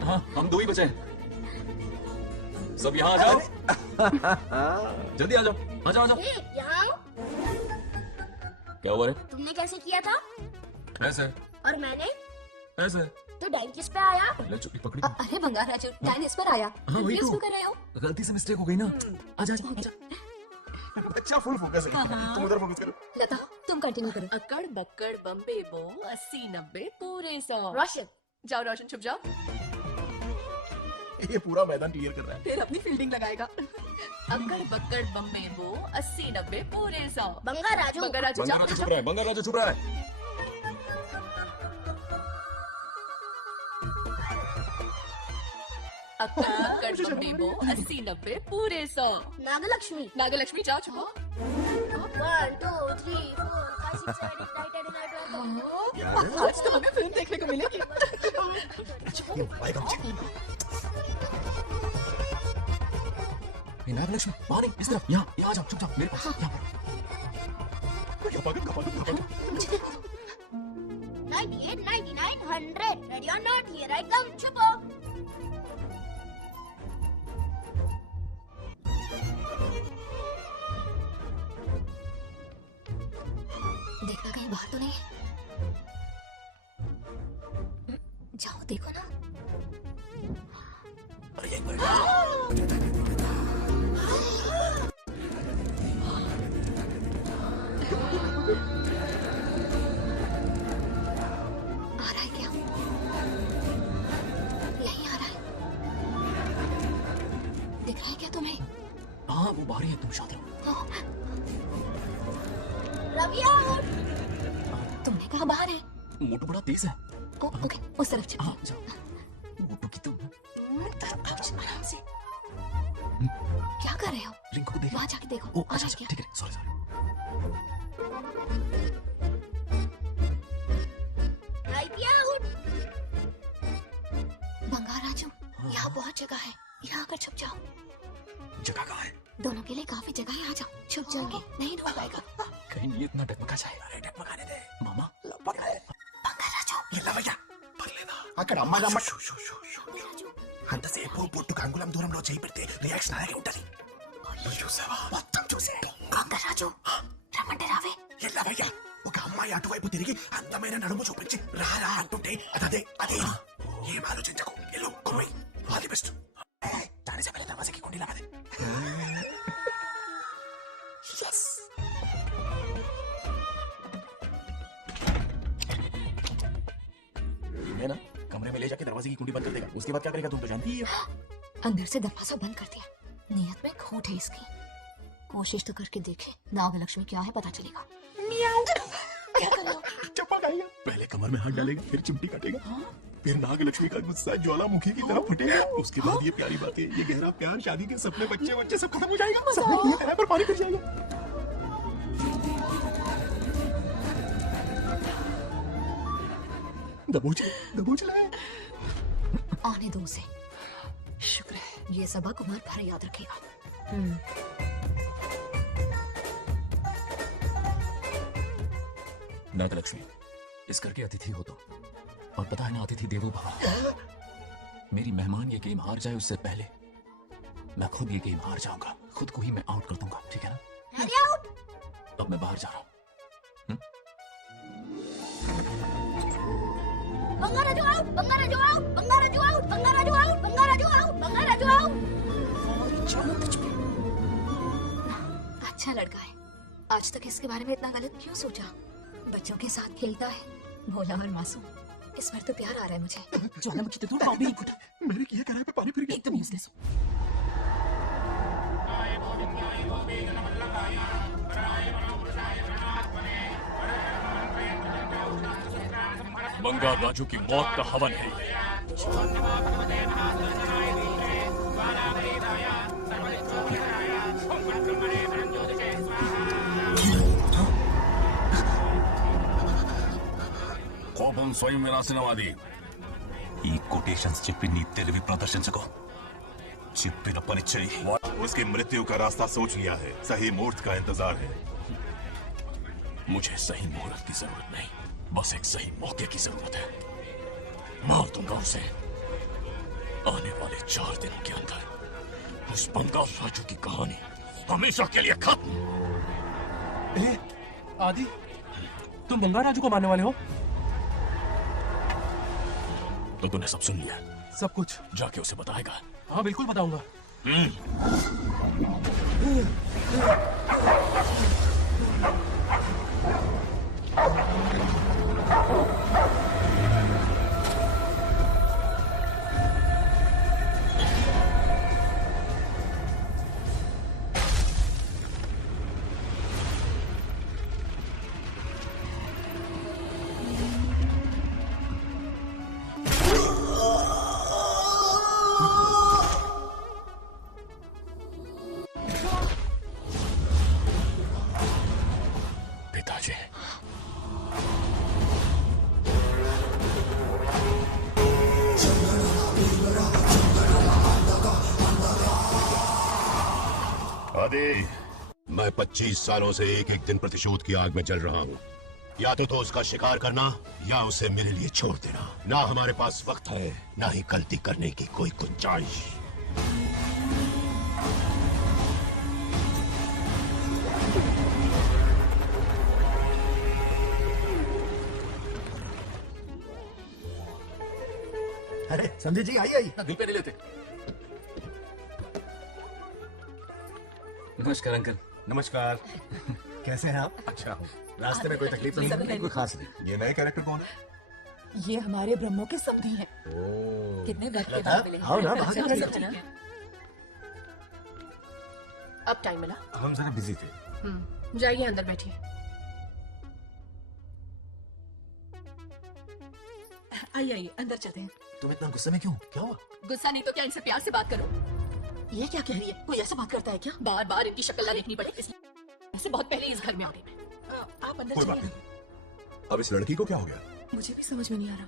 हाँ, हम 2 ही बचे हैं। सब यहाँ आ जाओ। जल्दी आ जाओ, आ जाओ, आ जाओ। यहाँ आओ। क्या हुआ रे? तुमने कैसे किया था? ऐसे और मैंने? ऐसे। तो डाइन किस पे आया? ले चुप्पी पकड़ी। अरे बंगाराजू, डाइन इस पर आया। हाँ, वही किस तो। को कर रहे हो? गलती से मिस्टेक हो गई ना। आजा आजा आजा। अच्छा फुल फोकस है, तुम उधर फोकस करो। लता, तुम कंटिन्यू करो। अकड़ बक्कड़ बम्बे बो 80-90 पूरे 100। रोशन। जाओ रोशन, छुप जाओ। ये पूरा मैदान क्लियर कर रहा है। फिर अपनी फील्डिंग लगाएगा। अकड़ बक्कड़ बम्बे बो 80-90 पूरे 100। बंगाराजू। बंगाराजू बंगा जाओ। राजू छुप रहा है, बंगा राजू छुप रहा है। अकड़ बक्कड़ बम्बे बो 80-90 पूरे 100। नागलक्ष्मी। नागलक्ष्मी जाओ, छुपो। 1 2 3 4 5 6 7 8 9 10 आज तो हमें फिल्म देखने को मिलेगी। नागलक्ष्मी वहाँ नहीं, इस तरफ, यहाँ यहाँ आ जाओ, चुप जाओ मेरे पास। यहाँ 98 99 100 ready or not, here I come. छुपो। देखना कहीं बाहर तो नहीं है। जाओ देखो ना। अरे एक मिनट। आ रहा है क्या? यही आ रहा है। दिख रहा है क्या तुम्हें? हाँ वो बाहर ही है, तुम शांत रहो। रवि आउट। तुमने कहा बाहर है? मोटू बड़ा तेज है। ओके, उस तरफ चलो। हाँ जाओ। मोटू की तुम आराम से। क्या कर रहे हो? रिंकू को देख। वहाँ जाके देखो। ओ आ अच्छा रहा है अच्छा, क्या? ठीक है, sorry sorry. IP out. Bangaraju, यहाँ बहुत जगह है, यहाँ आकर छुप जाओ। जगह कहाँ है? दोनों के लिए काफी जगह है, आ जाओ। छुप जाएंगे, नहीं ढूंढ पाएगा। कहीं नहीं इतना डगमगा जाए। अरे डगमगाने दे मामा। बंगाराजू, భయ్యా పర్లేదా అక్కడ అమ్మాయిలమ్మ అంతసేపు పొట్టు కంగులం దూరంలో చేయి పెడితే రియాక్షన్ అలాగే ఉంటది. చూసావా? మొత్తం చూసే. बंगाराजू, రమ్మంటే రావే. ఎల్లా భయ్యా, ఒక అమ్మాయి అటువైపు తిరిగి అందమైన నడుము చూపించి రారా అంటుంటే అదే అదే. ఏం ఆలోచించకు, ఎల్లు కొమ్మి. All the best. जाने से पहले दरवाजे की कुंडी लगा दे. यस. ये ना कमरे में ले जाके दरवाजे की कुंडी बंद कर देगा. उसके बाद क्या करेगा तुम तो जानती ही हो. अंदर से दरवाजा बंद कर दिया। नियत में खोट है इसकी। कोशिश तो करके देखे, नागलक्ष्मी क्या है पता चलेगा। क्या कर रहे हो? चप्पा खाएगा. पहले कमर में हाथ डालेगा, फिर चिमटी काटेगा. फिर नागलक्ष्मी का गुस्सा ज्वालामुखी की तरह फटेगा. उसके बाद ये प्यारी बातें, ये गहरा प्यार, शादी के सपने, बच्चे बच्चे सब खत्म हो जाएगा. सब ये पर पानी फिर जाएगा. दबोच ले. आने दो उसे। शुक्र है, ये सबक उम्र भर याद रखेगा। नागलक्ष्मी, इस घर के अतिथि हो तो, और पता है ना, अतिथि देवो भव। मेरी मेहमान ये गेम हार जाए उससे पहले मैं खुद ये गेम हार जाऊंगा, खुद को ही मैं आउट कर दूंगा, ठीक है ना? अब मैं बाहर जा रहा हूँ। Bangaraju out, Bangaraju out, Bangaraju out, Bangaraju out, Bangaraju out, Bangaraju out. चलो तुझ पे। अच्छा लड़का है, आज तक इसके बारे में इतना गलत क्यों सोचा? बच्चों के साथ खेलता है, भोला और मासूम। इस पर तो प्यार आ रहा है मुझे। ज्वालामुखी तो पाँव भी नहीं फूटा। मेरे किए कराए पे पानी फिर गया। एकदम यूजलेस। बंगाल राजू की मौत का हवन है। కోపం స్వయం వినాశనవాది. ఈ కొటేషన్స్ చెప్పి నీ తెలివి ప్రదర్శించుకో. చెప్పిన పని చెయ్యి. उसकी मृत्यु का रास्ता सोच लिया है. सही मुहूर्त का इंतजार है. मुझे सही मुहूर्त की जरूरत नहीं, बस एक सही मौके की जरूरत है। मार दूंगा उसे आने वाले 4 दिनों के अंदर। उस बंगाल राजू की कहानी हमेशा के लिए खत्म। आदि, तुम बंगाल राजू को मारने वाले हो? तो तूने सब सुन लिया? सब कुछ जाके उसे बताएगा? हाँ बिल्कुल बताऊंगा। पिताजी, आदि, मैं 25 सालों से एक एक दिन प्रतिशोध की आग में जल रहा हूँ। या तो उसका शिकार करना या उसे मेरे लिए छोड़ देना। ना हमारे पास वक्त है, ना ही गलती करने की कोई गुंजाइश। अरे संजय जी, आइए आइए। दिल पे नहीं लेते। नमस्कार अंकल। नमस्कार। कैसे हैं आप? अच्छा हूँ. रास्ते में कोई तकलीफ तो नहीं? कोई खास नहीं. ये नए कैरेक्टर कौन है? ये हमारे ब्रह्मों के समधी हैं। कितने वक्त के लता, बाद मिले। आओ ना, बाहर सब बैठो। ठीक है। अब टाइम मिला? हम जरा बिजी थे. जाइए अंदर बैठिए। आइए आइए, अंदर चलते हैं। तुम इतना गुस्से में क्यों? क्या हुआ? गुस्सा नहीं तो क्या, इनसे प्यार से बात करो। ये क्या कह रही है? कोई ऐसा बात करता है क्या? बार बार इनकी शक्ल ना देखनी पड़े, इसलिए ऐसे बहुत पहले इस घर में आ गई मैं। आप अंदर कोई बात चलिए। नहीं. अब इस लड़की को क्या हो गया? मुझे भी समझ में नहीं आ रहा।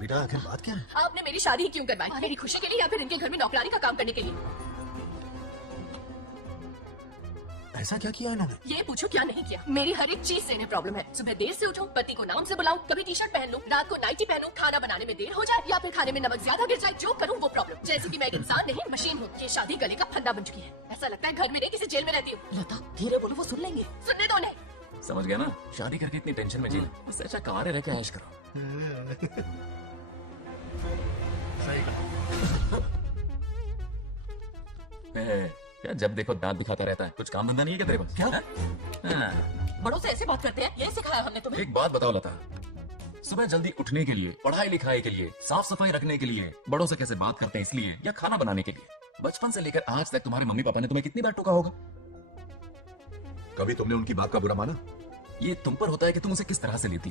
बेटा आखिर बात क्या है? आपने मेरी शादी ही क्यों करवाई? मेरी खुशी के लिए या फिर इनके घर में नौकरानी का काम करने के लिए? ऐसा क्या किया इन्होंने? ये पूछो क्या नहीं किया। मेरी हर एक चीज से इन्हें प्रॉब्लम है। सुबह देर से उठूं, पति को नाम से बुलाऊं, कभी टी शर्ट पहन लूं, रात को नाइटी पहनूं, खाना बनाने में देर हो जाए या फिर खाने में नमक ज्यादा गिर जाए, जो करूं वो प्रॉब्लम। जैसे कि मैं एक इंसान नहीं मशीन हूँ। ये शादी गले का फंदा बन चुकी है। ऐसा लगता है घर में नहीं किसी जेल में रहती हूँ। लता, धीरे बोलो, वो सुन लेंगे। सुनने दो उन्हें। समझ गया ना? शादी करके इतनी टेंशन में जीना, इससे अच्छा कमारे रह के ऐश करो। सही कहा। क्या जब देखो दांत दिखाता रहता है? कुछ काम धंधा नहीं है क्या तेरे पास? क्या? हाँ। बड़ों से ऐसे बात करते हैं, ये सिखाया हमने तुम्हें? एक बात बताओ लता, सुबह जल्दी उठने के लिए, पढ़ाई लिखाई के लिए, साफ सफाई रखने के लिए, बड़ों से कैसे बात करते हैं इसलिए, या खाना बनाने के लिए, बचपन से लेकर आज तक तुम्हारे मम्मी पापा ने तुम्हें कितनी बार टोका होगा? कभी तुमने उनकी बात का बुरा माना? ये तुम पर होता है कि तुम उसे किस तरह से लेती।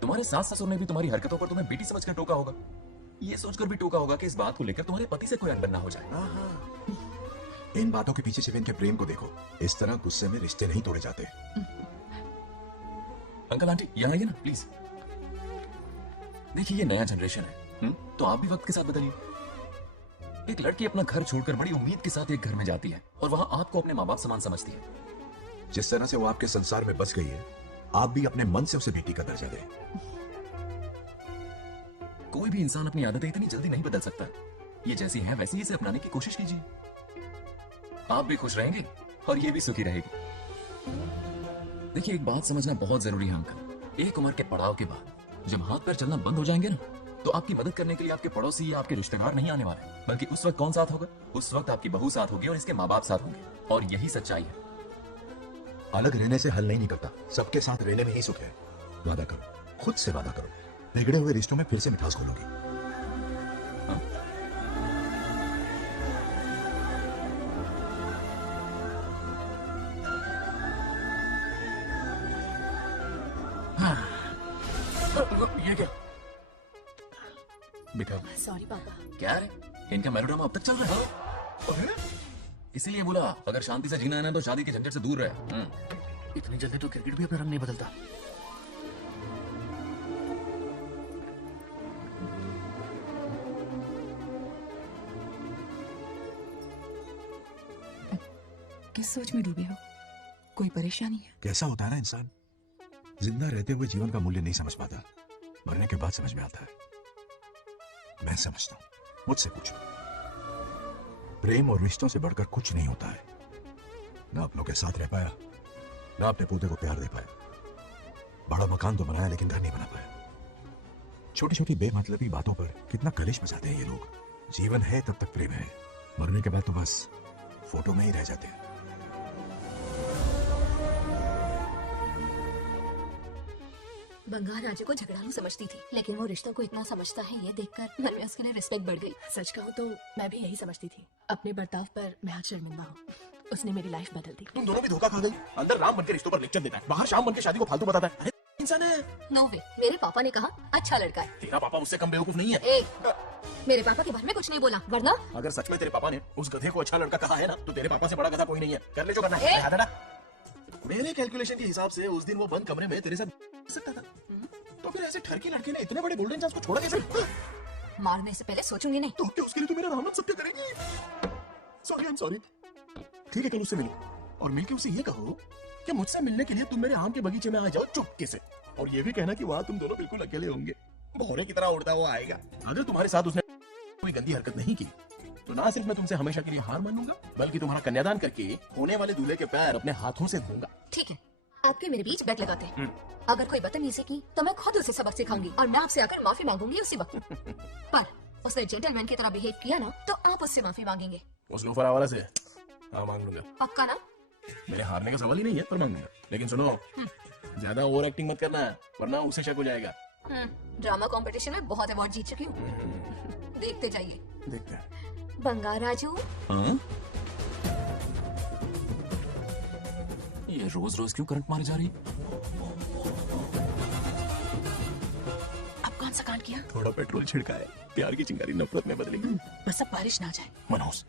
तुम्हारे सास ससुर ने भी तुम्हारी हरकतों पर तुम्हें बेटी समझकर टोका होगा। ये सोचकर भी टोका होगा कि इस बात को लेकर तुम्हारे पति से कोई अनबन ना हो जाए। इन बातों के पीछे सिर्फ इनके प्रेम को देखो। इस तरह गुस्से में रिश्ते नहीं तोड़े जाते। अंकल आंटी यहाँ आइए ना प्लीज। देखिए ये नया जनरेशन है, तो आप भी वक्त के साथ बदलिए। एक लड़की अपना घर छोड़कर बड़ी उम्मीद के साथ एक घर में जाती है और वहाँ आपको अपने माँ बाप समान समझती है। जिस तरह से वो आपके संसार में बस गई है, आप भी अपने मन से उसे बेटी का दर्जा दें। कोई भी इंसान अपनी आदतें इतनी जल्दी नहीं बदल सकता। ये जैसी है वैसी इसे अपनाने की कोशिश कीजिए। आप भी खुश रहेंगे और ये भी सुखी रहेगी। देखिए, एक बात समझना बहुत जरूरी है अंकल। एक उम्र के पड़ाव के बाद जब हाथ पैर चलना बंद हो जाएंगे ना, तो आपकी मदद करने के लिए आपके पड़ोसी या आपके रिश्तेदार नहीं आने वाले, बल्कि उस वक्त कौन साथ होगा? उस वक्त आपकी बहू साथ होगी और इसके माँ बाप साथ होंगे। और यही सच्चाई है। अलग रहने से हल नहीं निकलता, सबके साथ रहने में ही सुख है। वादा करो, खुद से वादा करो, बिगड़े हुए रिश्तों में फिर से मिठास घोलोगी। ये क्या बेटा? सॉरी पापा। क्या है इनका मेलोड्रामा अब तक चल रहा है? इसीलिए बोला अगर शांति से जीना है ना तो शादी के झंझट से दूर रहे। इतनी जल्दी तो क्रिकेट भी अपना रंग नहीं बदलता। किस सोच में डूबे हो? कोई परेशानी है? कैसा होता है ना इंसान, जिंदा रहते हुए जीवन का मूल्य नहीं समझ पाता, मरने के बाद समझ में आता है। मैं समझता हूं, मुझसे पूछो। प्रेम और रिश्तों से बढ़कर कुछ नहीं होता है। ना अपनों के साथ रह पाया, ना अपने पोते को प्यार दे पाया। बड़ा मकान तो बनाया लेकिन घर नहीं बना पाया। छोटी छोटी बेमतलबी बातों पर कितना कलेश मचाते हैं ये लोग। जीवन है तब तक प्रेम है, मरने के बाद तो बस फोटो में ही रह जाते हैं। बंगाल राजू को झगड़ालू समझती थी, लेकिन वो रिश्तों को इतना समझता है ये देखकर मन में उसके लिए रिस्पेक्ट बढ़ गई। सच कहूँ तो मैं भी यही समझती थी। अपने बर्ताव पर मैं आज शर्मिंदा हूँ। उसने मेरी लाइफ बदल दी। तुम दोनों भी धोखा खा गई। अंदर राम बनकर रिश्तों पर लेक्चर देता है, बाहर शाम बनकर शादी को फालतू बताता है। अरे इंसान है। नो वे, मेरे पापा ने कहा अच्छा लड़का है। तेरा पापा मुझसे कम बेवकूफ नहीं है। ए, मेरे पापा के बारे में कुछ नहीं बोला, वरना अगर सच में तेरे पापा ने उस गधे को अच्छा लड़का कहा है ना, तो तेरे पापा से बड़ा गधा कोई नहीं है। कर ले जो करना है। हाथ हटा। मेरे कैलकुलेशन के हिसाब से उस दिन वो बंद कमरे में तेरे साथ सकता था, तो फिर ऐसे ठरकी लड़के ने इतने बड़े गोल्डन चांस को छोड़ा कैसे? मारने से पहले सोचूंगी नहीं। तो क्या उसके लिए तू मेरा नाम सत्य करेगी? Sorry, I am sorry. ठीक है, कल उससे मिलो और मिलके उसे ये कहो कि मुझसे मिलने के लिए तुम मेरे आम के बगीचे में आ जाओ चुपके से, और ये भी कहना कि वहाँ तुम दोनों बिल्कुल अकेले होंगे। भौरे की तरह उड़ता हुआ आएगा। अगर तुम्हारे साथ उसने कोई गंदी हरकत नहीं की, तो ना सिर्फ मैं तुमसे हमेशा के लिए हार मानूंगा, बल्कि तुम्हारा कन्यादान करके होने वाले दूल्हे के पैर अपने हाथों से धोऊंगा। ठीक है, आपके मेरे बीच बेट लगाते हैं। अगर कोई बदतमीजी की तो मैं खुद उसे सबक सिखाऊंगी और मैं आपसे आकर माफी मांगूंगी उसी वक्त। पर उसने जेंटलमैन की तरह बिहेव किया ना, तो आप उससे माफी मांगेंगे। उस लोफर आवारा से हाँ मांग लूंगा। पक्का ना? मेरे हारने का सवाल ही नहीं है, पर मांगूंगा। लेकिन सुनो, ज्यादा ओवर एक्टिंग मत करना, वरना उसे शक हो जाएगा। ड्रामा कंपटीशन में बहुत अवार्ड जीत चुकी हूँ। देखते जाइए। देखते हैं। बंगाल राजू। हाँ? ये रोज रोज क्यों करंट मारी जा रही? अब कौन सा कांड किया? थोड़ा पेट्रोल छिड़का है, प्यार की चिंगारी नफरत में बदलेगी। बस अब बारिश ना जाए। मनोज,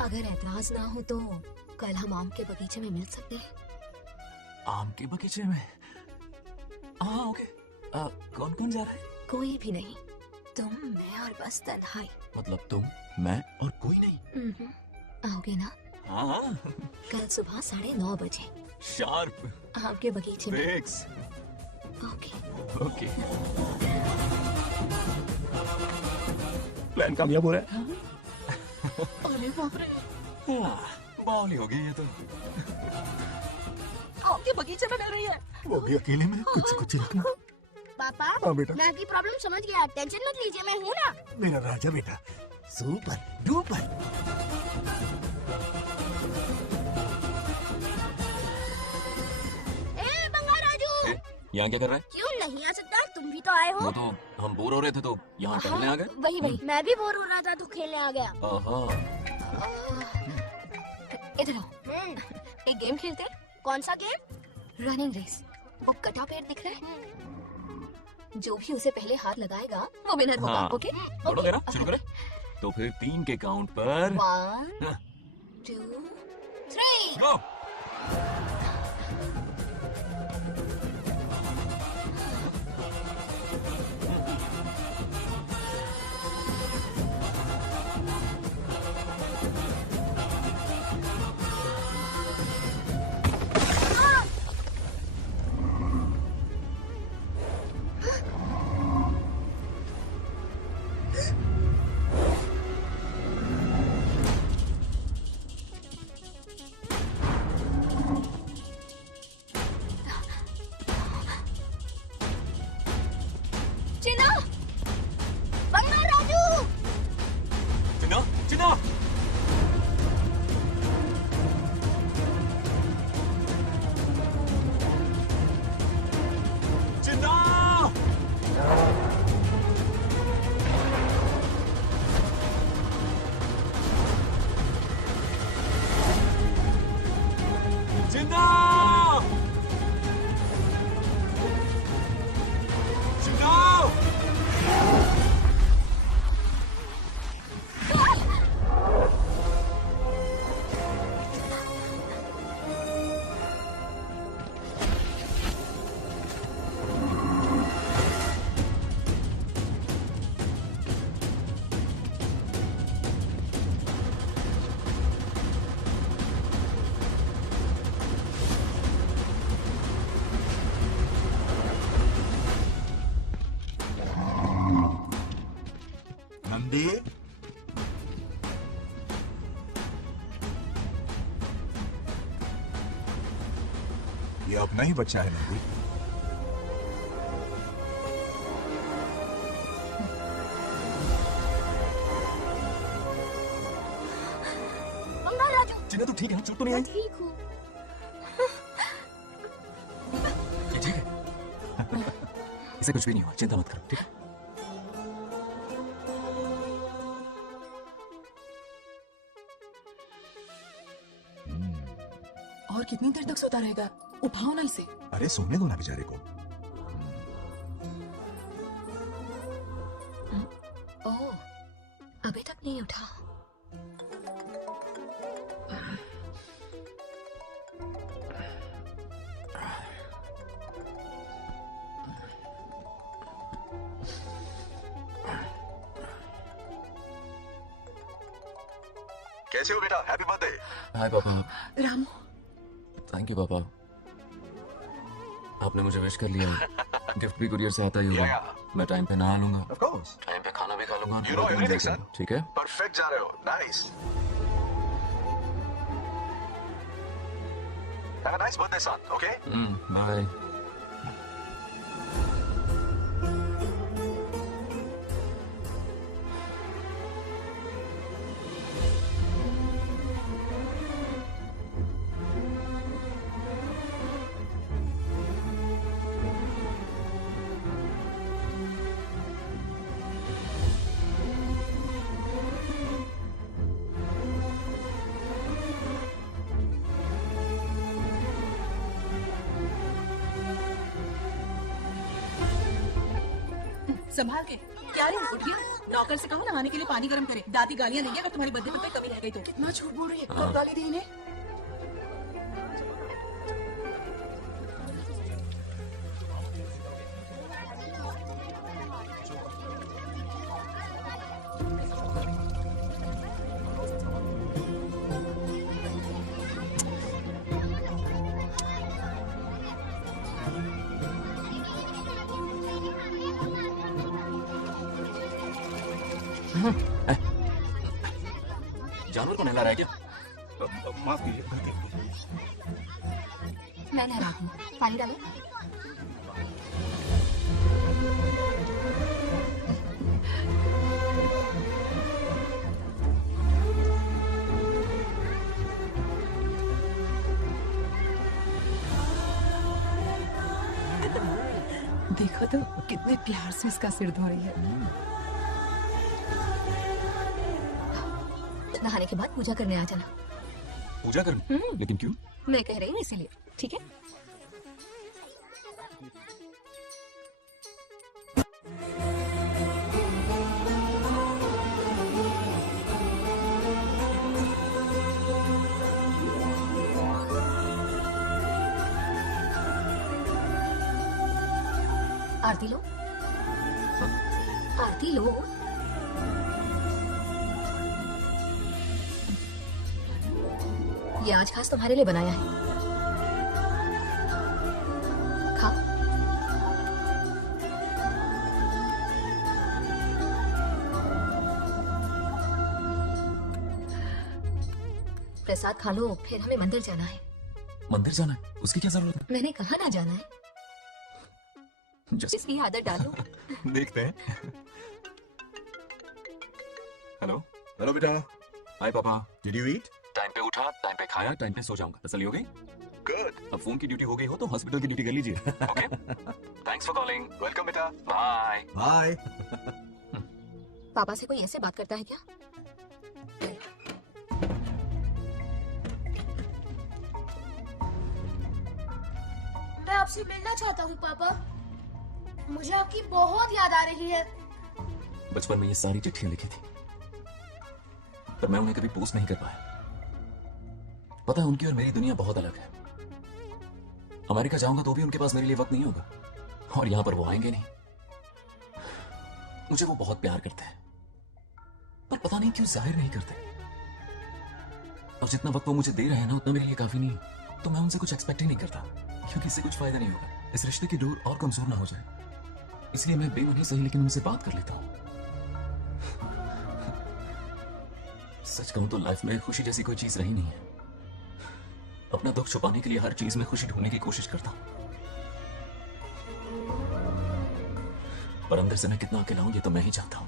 अगर ऐतराज ना हो तो कल हम आम के बगीचे में मिल सकते हैं। आम के बगीचे में? हाँ ओके। कौन कौन जा रहा है? कोई भी नहीं, तुम, मैं और बस तन्हाई। मतलब तुम, मैं और कोई नहीं? आओगे ना? हाँ। कल सुबह 9:30 बजे शार्प। आम के बगीचे में। फिक्स। ओके। ओके। प्लान कामयाब हो रहा है। अरे बाप रे, बावली हो गई ये तो। आम के बगीचे में मिल रही है। वो भी अकेले में, कुछ कुछ रखना। पापा, हाँ बेटा। मैं आपकी प्रॉब्लम समझ गया, टेंशन मत लीजिए, मैं हूँ ना। मेरा राजा बेटा, सुपर डुपर। ए बंगाल राजू, यहाँ क्या कर रहा है? क्यों नहीं आ सकता? तुम भी तो आए हो। वो तो हम बोर हो रहे थे तो यहाँ टहलने आ गए। वही मैं भी बोर हो रहा था तो खेलने आ गया। इधर आओ, एक गेम खेलते हैं। कौन सा गेम? Running race. वो कटा पेड़ दिख रहा है? जो भी उसे पहले हाथ लगाएगा वो विनर होगा। हाँ। ओके? दौड़ो तेरा, शुरू करें। तो फिर 3 के काउंट पर 1 2 3 गो। जिंदा जिंदा नंदी, ये अपना ही बच्चा है नंदी। बंगाल राजू, जिंदा तू ठीक है? चोट तो नहीं मैं आई? ठीक हूँ। ये ठीक है? इसे कुछ भी नहीं हुआ, चिंता मत करो, ठीक है? और कितनी देर तक सोता रहेगा? उठाओ ना इसे। अरे सोने दो ना बेचारे को। ओह, अभी तक नहीं उठा। कैसे हो बेटा? Happy birthday. हाय पापा। रामू, थैंक यू पापा, आपने मुझे विश कर लिया। गिफ्ट भी कुरियर से आता ही होगा। मैं टाइम पे नहा लूंगा, ऑफ कोर्स। टाइम पे खाना भी खा लूंगा। You know everything, son. ठीक है? परफेक्ट जा रहे हो। Nice. Have a nice birthday son, okay? Bye. संभाल के। क्या रे, उठ गया? नौकर से कहो नहाने के लिए पानी गर्म करे। दादी गालियां देंगे अगर तुम्हारी बर्थडे पे कोई कमी रह गई तो। कितना झूठ बोल रही है। कब गाली दी इन्हें? जानवर को नहला रहा है क्या? माफ कीजिए, गलती हो गई। मैं नहलाती हूँ, पानी डालो। देखो तो कितने प्यार से इसका सिर धो रही है। नहाने के बाद पूजा करने आ जाना। पूजा करनी? लेकिन क्यों? मैं कह रही हूँ इसीलिए, ठीक है? आरती लो, आरती लो। ये आज खास तुम्हारे लिए बनाया है, खाओ। प्रसाद खा लो, फिर हमें मंदिर जाना है। मंदिर जाना है? उसकी क्या जरूरत है? मैंने कहा ना जाना है, इसकी आदत डालो। देखते हैं। हेलो। हेलो बेटा। हाय पापा। Did you eat? टाइम पे उठा, टाइम पे खाया, टाइम पे सो जाऊंगा। तसल्ली हो गई? गुड। अब फोन की ड्यूटी हो गई हो तो हॉस्पिटल की ड्यूटी कर लीजिए। Okay? Thanks for calling. Welcome बेटा। बाय। बाय। पापा से कोई ऐसे बात करता है क्या? आपसे मिलना चाहता हूँ पापा। मुझे आपकी बहुत याद आ रही है। बचपन में ये सारी चिट्ठियां लिखी थी, पर मैं उन्हें कभी पोस्ट नहीं कर पाया। पता है, उनकी और मेरी दुनिया बहुत अलग है। अमेरिका जाऊंगा तो भी उनके पास मेरे लिए वक्त नहीं होगा, और यहां पर वो आएंगे नहीं। मुझे वो बहुत प्यार करते हैं, पर पता नहीं क्यों जाहिर नहीं करते। और जितना वक्त वो मुझे दे रहे हैं ना, उतना मेरे लिए काफी नहीं। तो मैं उनसे कुछ एक्सपेक्ट ही नहीं करता, क्योंकि इससे कुछ फायदा नहीं होगा। इस रिश्ते की डोर और कमजोर ना हो जाए, इसलिए मैं बेमनी सही लेकिन उनसे बात कर लेता हूं। सच कहूं तो लाइफ में खुशी जैसी कोई चीज रही नहीं है। अपना दुख छुपाने के लिए हर चीज में खुशी ढूंढने की कोशिश करता हूं, पर अंदर से मैं कितना अकेला हूं ये तो मैं ही जानता हूं।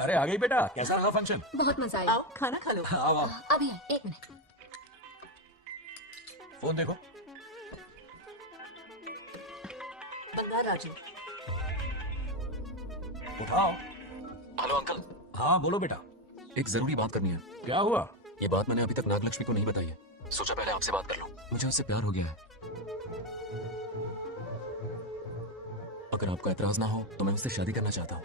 अरे आ गई बेटा, कैसा रहा फंक्शन? बहुत मजा आया। आओ खाना खा लो। आओ आओ। अभी आए, एक मिनट। फोन देखो। बंगार राजू। उठाओ। Hello uncle. हाँ बोलो बेटा। एक जरूरी बात करनी है। क्या हुआ? ये बात मैंने अभी तक नागलक्ष्मी को नहीं बताई है, सोचा पहले आपसे बात कर लूं। मुझे उससे प्यार हो गया है। अगर आपको एतराज ना हो तो मैं उससे शादी करना चाहता हूं।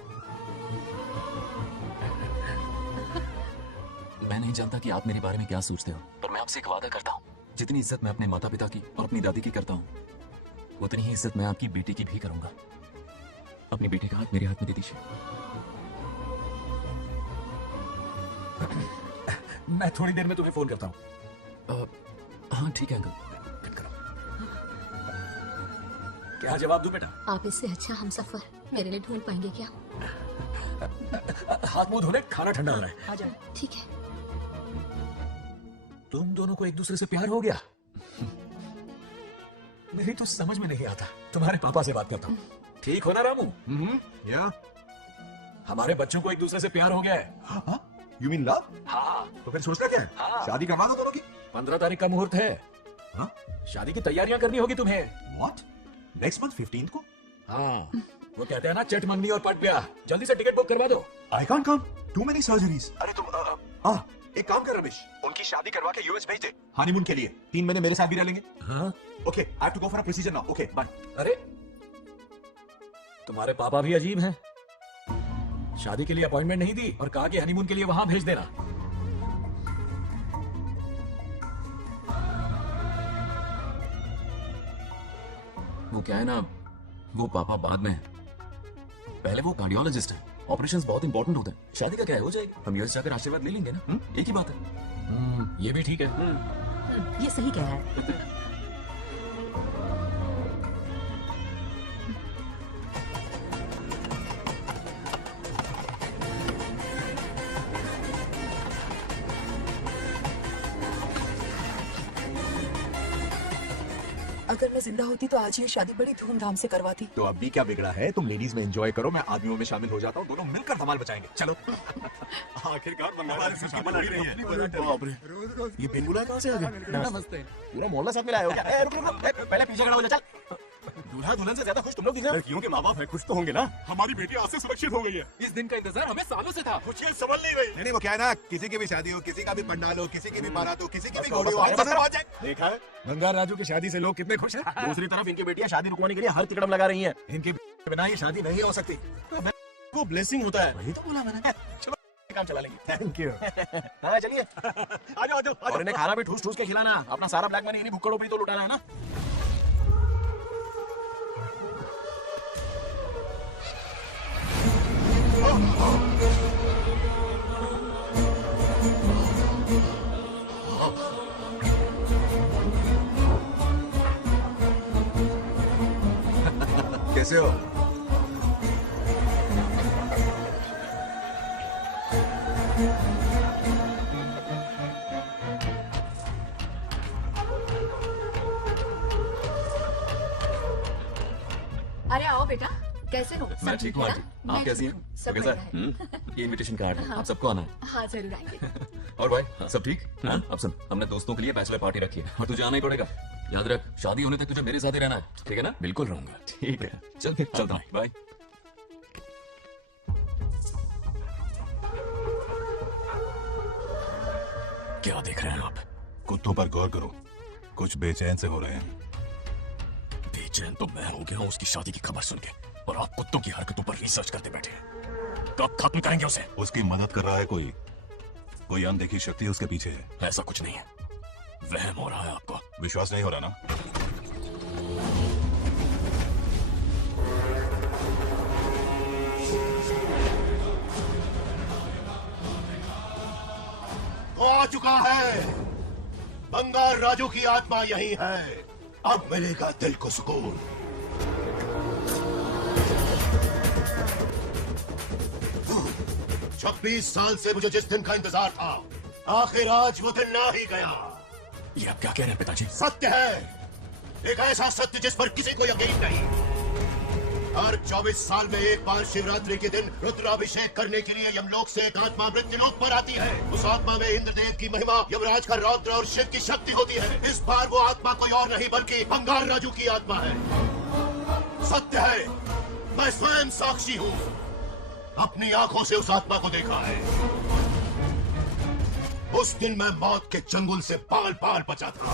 मैं नहीं जानता कि आप मेरे बारे में क्या सोचते हो, पर मैं आपसे एक वादा करता हूं, जितनी इज्जत मैं अपने माता पिता की और अपनी दादी की करता हूं, उतनी ही इज्जत मैं आपकी बेटी की भी करूंगा। अपनी बेटी का हाथ मेरे हाथ में दे दीजिए। मैं थोड़ी देर में तुम्हें फोन करता हूँ। हाँ ठीक है अंकल। क्या जवाब दूं बेटा? आप इससे अच्छा हम सफर मेरे लिए ढूंढ पाएंगे क्या? हाथ मुंह धोने, खाना ठंडा हो रहा है। आ जाओ। ठीक है। तुम दोनों को एक दूसरे से प्यार हो गया? मेरी तो समझ में नहीं आता। तुम्हारे पापा से बात करता हूँ। ठीक हो ना रामू? या हमारे बच्चों को एक दूसरे से प्यार हो गया है। You mean love? हाँ। तो फिर सोचना क्या है? हाँ। शादी करवा दो दोनों की। 15 तारीख का मुहूर्त है। हाँ? शादी की तैयारियां करनी होगी तुम्हें। व्हाट? नेक्स्ट मंथ 15th को? हाँ, वो कहते हैं ना, चट मंगनी और पट ब्याह। जल्दी से टिकट बुक करवा दो। I can't come, too many surgeries. अरे तुम एक काम कर रमेश, उनकी शादी करवा के यूएस भेज दे हनीमून के लिए। 3 महीने मेरे साथ भी रह लेंगे। हाँ? Okay, I have to go for a procedure now. Okay, bye. अरे तुम्हारे पापा भी अजीब हैं। शादी के लिए अपॉइंटमेंट नहीं दी और कहा कि हनीमून के लिए वहां भेज देना। वो क्या है ना, वो पापा बाद में है, पहले वो कार्डियोलॉजिस्ट है। ऑपरेशंस बहुत इंपॉर्टेंट होते हैं। शादी का क्या है, हो जाएगी। हम यूएस जाकर आशीर्वाद ले लेंगे ना। एक ही बात है। ये भी ठीक है। ये सही कह रहा है। अगर मैं जिंदा होती तो आज ये शादी बड़ी धूमधाम से करवाती। तो अब भी क्या बिगड़ा है? तुम लेडीज में एंजॉय करो, मैं आदमियों में शामिल हो जाता हूँ, दोनों मिलकर धमाल बचाएंगे। चलो। आखिरकार बंगाल से शादी हो रही है। बाप रे, ये बेंगुला कहाँ से आ गया? नमस्ते। पूरा मोहल्ला साथ में लाया हो क्या? रुक रुक, पहले पीछे खड़ा हो जा। चल। दूल्हा दुल्हन से ज्यादा खुश तुम लोग दिख रहे हो। लड़कियों के माँ बाप है, खुश तो होंगे ना? हमारी बेटी आज से सुरक्षित हो गई है। इस दिन का इंतजार हमें सालों से था। कुछ ये समझ नहीं रही। नहीं, वो क्या है ना, किसी की भी शादी हो, किसी का भी पंडाल हो, किसी की भी बारात हो, किसी की भी घोड़ी हो, हम सब पहुंच जाए। देखा है, बंगार राजू की शादी से लोग कितने खुश हैं। दूसरी तरफ इनकी बेटियां शादी रुकवाने के लिए हर तिकड़म लगा रही हैं। इनके बिना ये शादी नहीं हो सकती। वो ब्लेसिंग होता है। वही तो बोला मैंने। चलो काम चला लेंगे। Thank you. हाँ चलिए। आ जाओ। और इन्हें खाना भी ठूस ठूस के खिलाना। अपना सारा ब्लैक मनी इन्हीं भुक्कड़ों पे ही तो लुटाना है ना। कैसे हो? अरे आओ बेटा, कैसे हो? मैं ठीक हूँ आंटी, आप कैसी हैं? सब कैसा बढ़िया है। ये इनविटेशन कार्ड है, आप सबको आना है। हाँ जरूर आएंगे। और भाई सब ठीक? हाँ? अब सुन, हमने दोस्तों के लिए बैचलर पार्टी रखी है और तुझे आना ही पड़ेगा। याद रख, शादी होने तक तुझे मेरे साथ ही रहना है, ठीक है ना? बिल्कुल रहूंगा। ठीक है, चल फिर चलता हूँ, बाय। क्या देख रहे हैं आप? कुत्तों पर गौर करो, कुछ बेचैन से हो रहे हैं। बेचैन तो मैं हो गया हूँ उसकी शादी की खबर सुन के, और आप कुत्तों की हरकतों पर रिसर्च करते बैठे हैं। कब खत्म करेंगे उसे? उसकी मदद कर रहा है कोई अनदेखी शक्ति उसके पीछे है। ऐसा कुछ नहीं है, वहम हो रहा है आपको। विश्वास नहीं हो रहा ना? वो आ चुका है। बंगार राजू की आत्मा यही है। अब मिलेगा दिल को सुकून। छब्बीस साल से मुझे जिस दिन का इंतजार था, आखिर आज वो दिन ना ही गया। ये आप क्या कह रहे हैं पिताजी? सत्य है, एक ऐसा सत्य जिस पर किसी को यकीन नहीं। हर 24 साल में एक बार शिवरात्रि के दिन रुद्राभिषेक करने के लिए यमलोक से एक आत्मा मृत्युलोक पर आती है। उस आत्मा में इंद्रदेव की महिमा, यमराज का रौद्र और शिव की शक्ति होती है। इस बार वो आत्मा कोई और नहीं बल्कि बंगार राजू की आत्मा है। सत्य है, मैं स्वयं साक्षी हूँ, अपनी आंखों से उस आत्मा को देखा है। उस दिन मैं मौत के चंगुल से पाल पाल बचा था,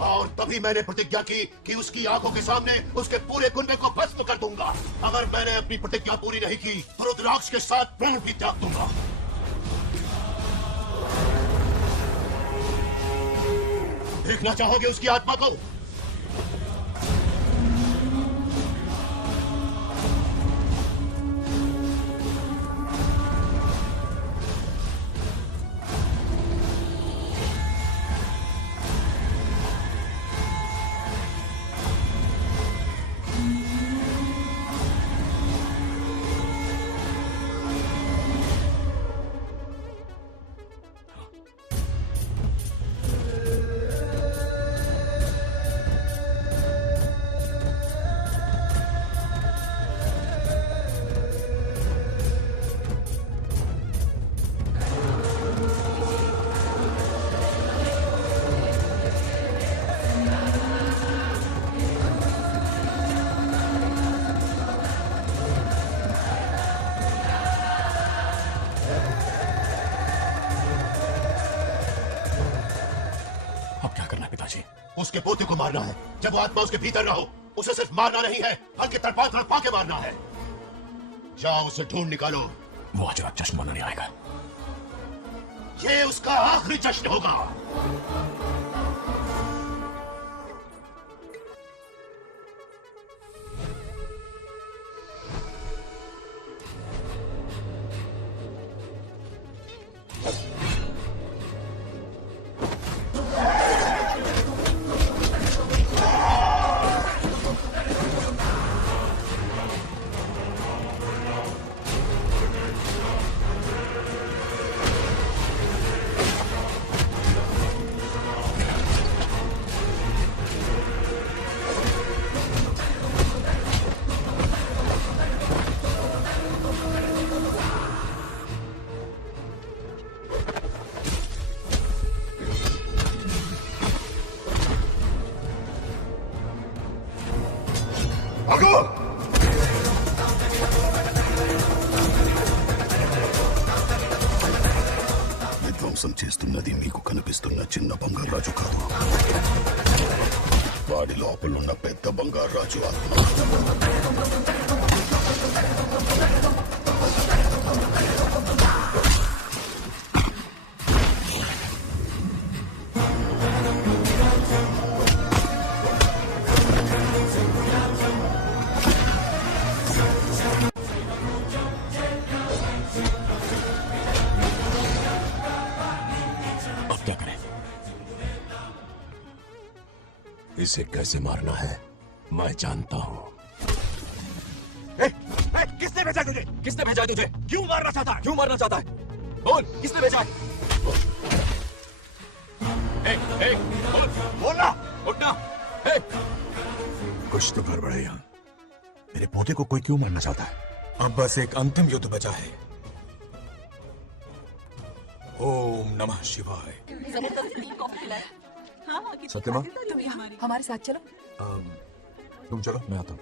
और तभी मैंने प्रतिज्ञा की कि उसकी आंखों के सामने उसके पूरे कुनबे को भस्म कर दूंगा। अगर मैंने अपनी प्रतिज्ञा पूरी नहीं की तो रुद्राक्ष के साथ प्राण भी त्याग दूंगा। देखना चाहोगे उसकी आत्मा को? उसके पोते को मारना है। जब वो आत्मा उसके भीतर रहो, उसे सिर्फ मारना नहीं है बल्कि तड़पा तड़पा के मारना है। जाओ उसे ढूंढ निकालो। वो आज रात जश्न मनाने आएगा। ये उसका आखिरी जश्न होगा। విధ్వంసం చేస్తున్నది మీకు కనిపిస్తున్న చిన్న బంగారాజు కాదు, వాడి లోపలున్న పెద్ద బంగారాజు ఆత్మ. इसे कैसे मारना है मैं जानता हूँ। किसने भेजा तुझे? किसने भेजा तुझे? क्यों मारना चाहता है? क्यों मारना चाहता है? बोल, किसने भेजा है? बोल, बोलना, उठना। कुछ तो गड़बड़ है यहाँ। मेरे पोते को कोई क्यों मारना चाहता है? अब बस एक अंतिम युद्ध बचा है। ओम नमः शिवाय। सत्यमा, तुम यहाँ हमारे साथ चलो। तुम चलो, मैं आता हूँ।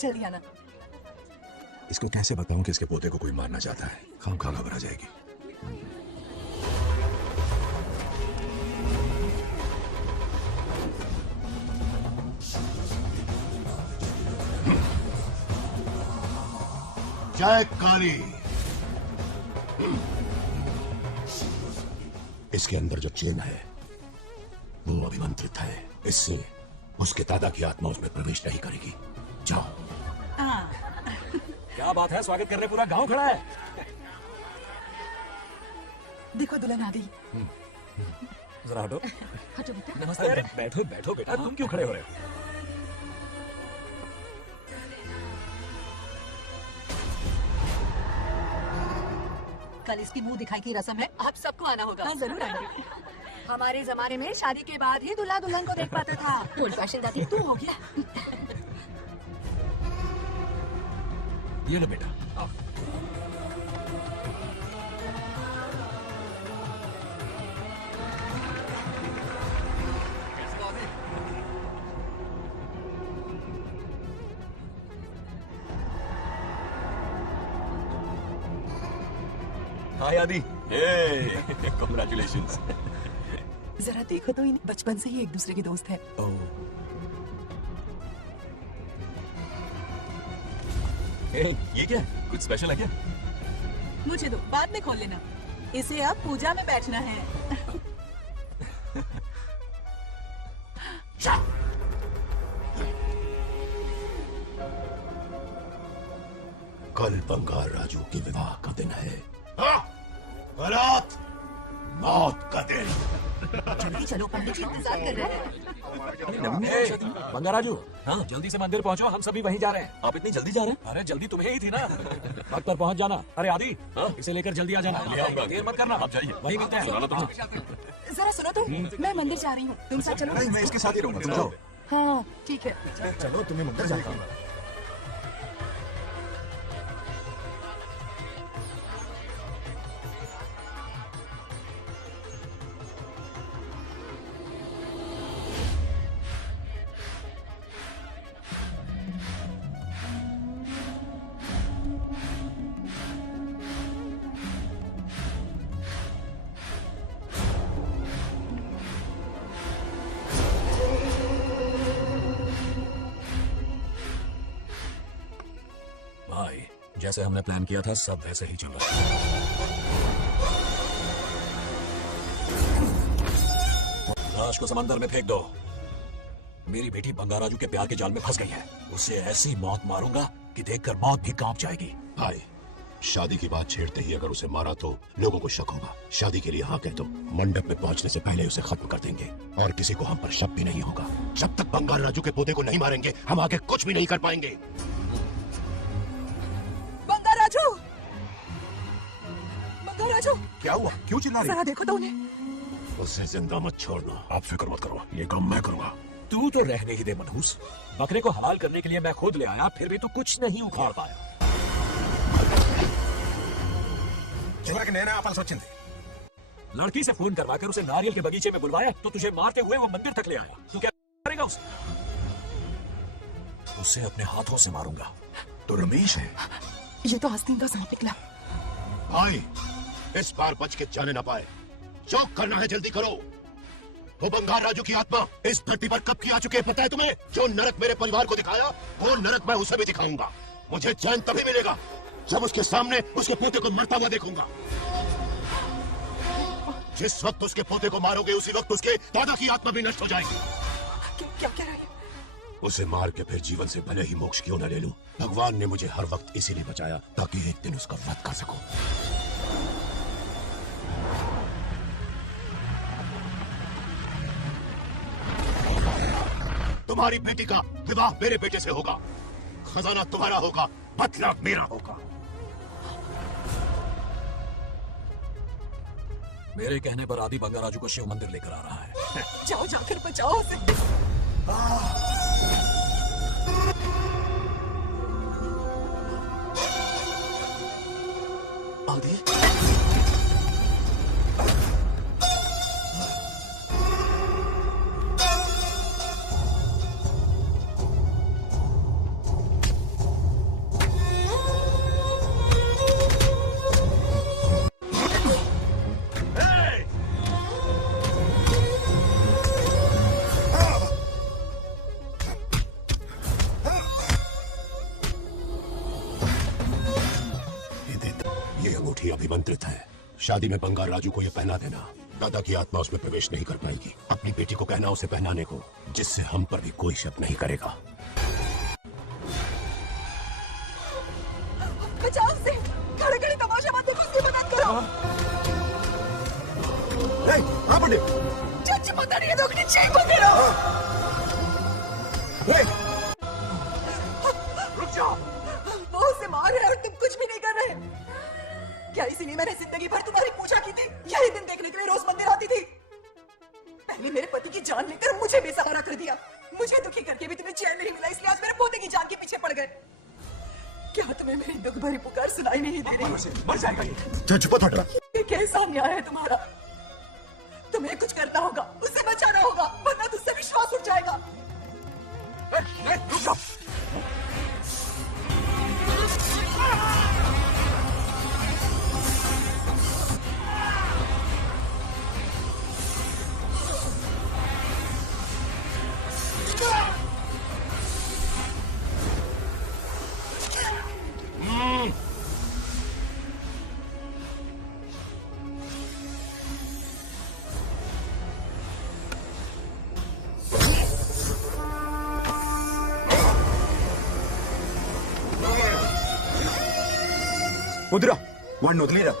जल्दी आना। इसको कैसे बताऊं कि इसके पोते को कोई मारना चाहता है? खामखा घबरा जाएगी। जय काली। इसके अंदर जो चेन है वो अभिमंत्रित है, इससे उसके दादा की आत्मा उसमें प्रवेश नहीं करेगी। जाओ। क्या बात है, स्वागत करने पूरा गांव खड़ा है। देखो दुल्हन आ गई। जरा हटो। हटो बेटा। नमस्ते। अरे बैठो बैठो बेटा, तुम क्यों खड़े हो रहे हो? कल इसकी मुंह दिखाई की रस्म है। आप सबको आना होगा। हाँ, जरूर आएंगे। हमारे जमाने में शादी के बाद ही दूल्हा दुल्हन को देख पाता था। ओल्ड फैशन दादी। तू हो गया। ये लो बेटा, आओ। हाय आदि। कांग्रेचुलेशंस। जरा देखो तो, इन बचपन से ही एक दूसरे के दोस्त है। ये क्या है? कुछ स्पेशल है क्या? मुझे दो, बाद में खोल लेना। इसे अब पूजा में बैठना है। कल बंगार राजू के विवाह का दिन है। बारात मौत का दिन। जल्दी चलो, पंडित जी इंतजार कर रहे हैं। बंगाराजू, हाँ जल्दी से मंदिर पहुंचो, हम सभी वहीं जा रहे हैं। आप इतनी जल्दी जा रहे हैं? अरे जल्दी तुम्हें ही थी ना, वक्त पर पहुंच जाना। अरे आदि, इसे लेकर जल्दी आ जाना, देर मत करना। आप जाइए, वहीं मिलते हैं। जरा सुनो तो, मैं मंदिर जा रही हूँ, तुम साथ चलो। नहीं, मैं इसके साथ ही रहूंगा, समझो। हाँ ठीक है। चलो, तुम्हें मंदिर जाने का। भाई, जैसे हमने प्लान किया था सब वैसे ही चल रहा है। लाश को समंदर में फेंक दो। मेरी बेटी बंगाराजू के प्यार के जाल में फंस गई है। उसे ऐसी मौत मारूंगा कि देखकर मौत भी कांप जाएगी। भाई, शादी की बात छेड़ते ही अगर उसे मारा तो लोगों को शक होगा। शादी के लिए हाँ कह दो, मंडप में पहुंचने से पहले उसे खत्म कर देंगे और किसी को हम पर शक भी नहीं होगा। जब तक बंगार राजू के पोते को नहीं मारेंगे हम आगे कुछ भी नहीं कर पाएंगे। बंगाराजू, बंगाराजू, क्या हुआ? क्यों चिल्ला रही? जरा देखो तो उन्हें। उसे जिंदा मत छोड़ना। आप फिक्र मत करो, ये काम मैं करूंगा। तू तो रहने ही दे मनहूस। बकरे को हलाल करने के लिए मैं खुद ले आया, फिर भी तू कुछ नहीं उखाड़ पाया। लड़की से फोन करवाकर उसे नारियल के बगीचे में बुलवाया तो तुझे मारते हुए वो मंदिर तक ले आया। तू क्या करेगा उसे? उसे अपने हाथों से मारूंगा। तो रमेश है। ये तो आस्तीन का सांप निकला। भाई, इस बार बच के जाने ना पाए। जो करना है जल्दी करो। वो बंगार राजू की आत्मा इस धरती पर कब की आ चुकी है पता है तुम्हें? जो नरक मेरे परिवार को दिखाया वो नरक मैं उसे भी दिखाऊंगा। मुझे चैन तभी मिलेगा जब उसके सामने उसके पोते को मरता हुआ देखूंगा। जिस वक्त उसके पोते को मारोगे उसी वक्त उसके दादा की आत्मा भी नष्ट हो जाएगी। क्या कह रहे हैं? उसे मार के फिर जीवन से भले ही मोक्ष क्यों न ले लूं, भगवान ने मुझे हर वक्त इसीलिए बचाया ताकि एक दिन उसका वध कर सकूं। तुम्हारी बेटी का विवाह मेरे बेटे से होगा। खजाना तुम्हारा होगा, बदला मेरा होगा। मेरे कहने पर आदि बंगाराजू को शिव मंदिर लेकर आ रहा है। जाओ, जाकर बचाओ उसे। आदि, आमंत्रित है। शादी में बंगार राजू को यह पहना देना। दादा की आत्मा उसमें प्रवेश नहीं कर पाएगी। अपनी बेटी को कहना उसे पहनाने को, जिससे हम पर भी कोई शक नहीं करेगा। बचाओ से, खड़े खड़े तमाशा मत देखो, उसकी मदद करो। चाची पता नहीं है तो अपनी चीख पकड़ो। रुक जाओ, वो उसे मार रहे और तुम कुछ भी नहीं कर रहे। क्या इसीलिए मैंने जिंदगी भर तुम्हारी पूजा की थी? यही दिन देखने के लिए रोज मंदिर आती थी। पहले मेरे पति की जान लेकर मुझे बेसहारा कर दिया। मुझे दुखी करके भी तुम्हें चैन नहीं मिला, इसलिए आज मेरे पोते की जान के पीछे पड़ गए। क्या तुम्हें मेरी दुख भरी पुकार सुनाई नहीं दे रही? मर जाएगा ये। ये कैसा अन्याय है तुम्हारा? तुम्हें कुछ करना होगा, उसे बचाना होगा, वरना तुझसे विश्वास उठ जाएगा। వదిరా వాడిని వదిలేరా.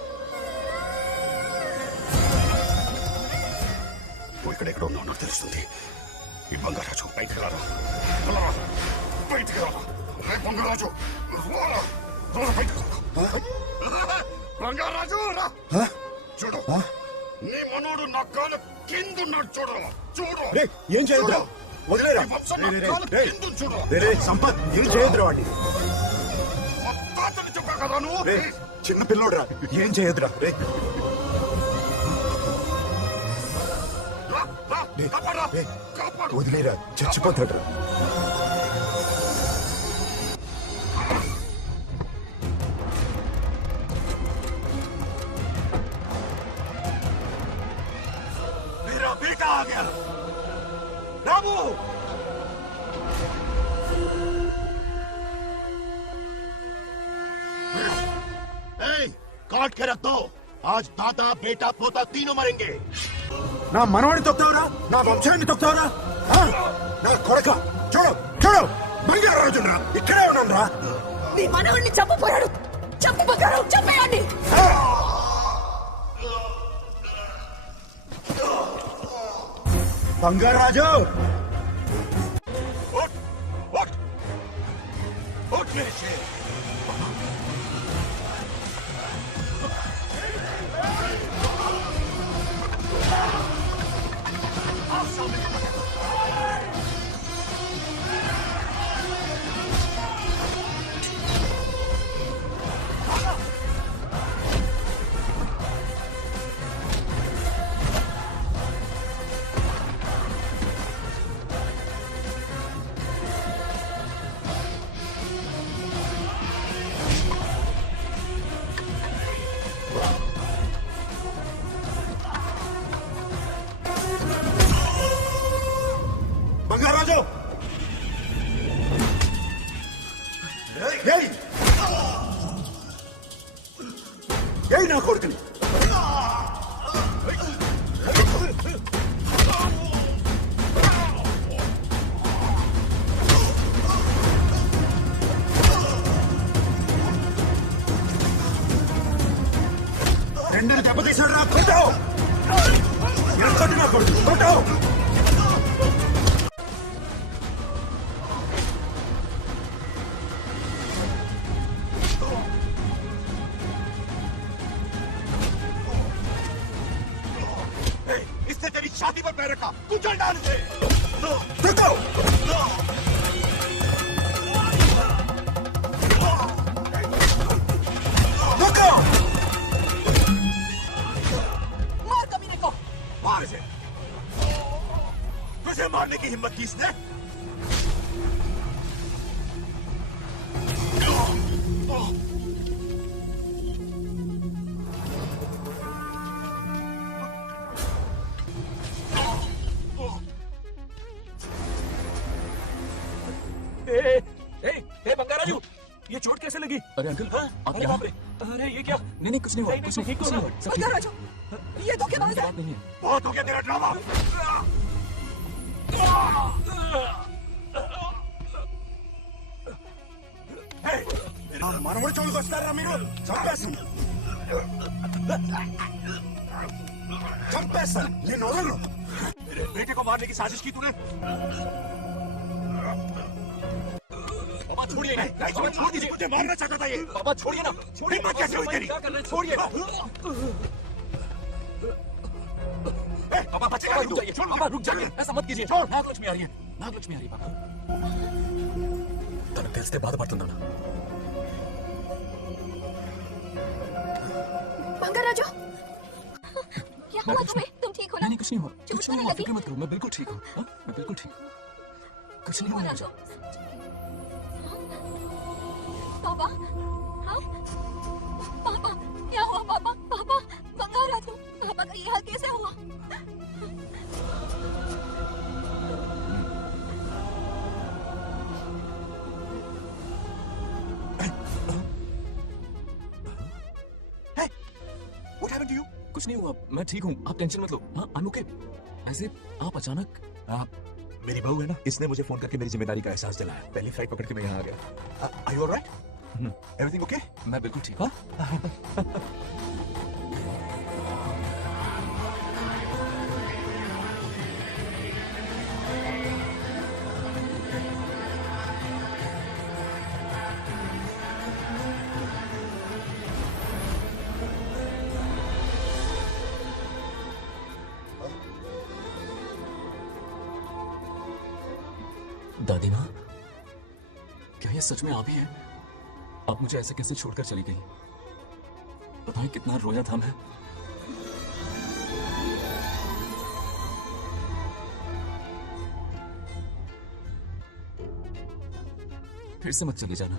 నువ్వు ఇక్కడెక్కడ ఉన్నావు నాకు తెలుస్తుంది. ఈ బంగారాజు బయటికి రారా, బయటికి రారా. బంగారాజు బంగారాజు రా. చూడు, నీ మనోడు నా కాలు కిందున్నాడు. చూడరా, చూడు. ఏం చేయొద్దురా, వదిలేరా. సంపత్ ఏం చేయొద్దురా వాడిని. చెప్పా కదా నువ్వు. చిన్న పిల్లోడురా, ఏం చేయొద్దురా. వదిలేరా, చచ్చిపోతాడురా. मेरा बेटा आ गया। रामू, काट के रख दो। आज दादा बेटा पोता तीनों मरेंगे। నా మనవాడిని తొక్తావరా, నా వంశాన్ని తొక్తావరా. నా కొడక చూడు, చూడు, బంగారాజురా, ఇక్కడే ఉన్నాను రా. నీ మనవడిని చంపపోయాడు. చంపు బంగారు, చంపేయండి. బంగారాజు मेरे शेर। బంగారాజు ఏయ్ నా కొడుకుని. రెండు దెబ్బతీసాడు రా. కొట్టావు ఎంత నా కొడుకు, కొట్టావు. शादी पर पैर रखा, तू चल डाल से। देखो देखो, मार कमीने को, मार इसे। तुझे मारने की हिम्मत किसने? बंगाराजू, ये चोट कैसे लगी? अरे अंकल, आप अरे यहाँ? बाप रे, अरे ये क्या? नहीं कुछ नहीं हुआ, कुछ नहीं हुआ, सब ठीक बंगा है। राजू, ये धोखेबाज है। बात नहीं है। बहुत हो गया तेरा ड्रामा। మనవడు చోటుకు వస్తారా మీరు? చంపేస్తాను, చంపేస్తాను, నేను వదలను। मेरे बेटे को मारने की साजिश की तूने? पापा छोड़िए, पापा छोड़ दीजिए। मुझे मारना चाहता था ये। पापा छोड़िए ना, छोड़िए। हिम्मत कैसे हुई तेरी? क्या कर रहे हैं? छोड़िए ना। पापा बचेगा नहीं तू। पापा रुक जाइए, ऐसा मत कीजिए। नागलक्ष्मी आ रही है, नागलक्ष्मी आ रही है पापा। తనకు తెలిస్తే బాధపడుతున్నాను। बंगा राजू, क्या हुआ तुम्हें? तुम ठीक हो ना? नहीं कुछ नहीं हुआ, चोट कुछ तो नहीं नहीं हुआ, लगी? फिक्र मत करो, मैं बिल्कुल ठीक हूँ। हाँ, मैं बिल्कुल ठीक हूँ, कुछ नहीं हुआ मुझे। पापा, हाँ? पापा, क्या हुआ पापा? पापा, बंगा राजू, पापा का ये हाल कैसे हुआ? What happened to you? कुछ नहीं हुआ, मैं ठीक हूँ, आप टेंशन मत लो। हाँ, I'm okay। ऐसे आप अचानक मेरी बहू है ना, इसने मुझे फोन करके मेरी जिम्मेदारी का एहसास दिलाया। पहली फ्लाइट पकड़ के मैं यहाँ आ गया। Are you all right? Everything okay? मैं बिल्कुल ठीक हूँ। दादी माँ, क्या ये सच में आप ही हैं? आप मुझे ऐसे कैसे छोड़कर चली गई? पता है कितना रोया था मैं। फिर से मत चली जाना,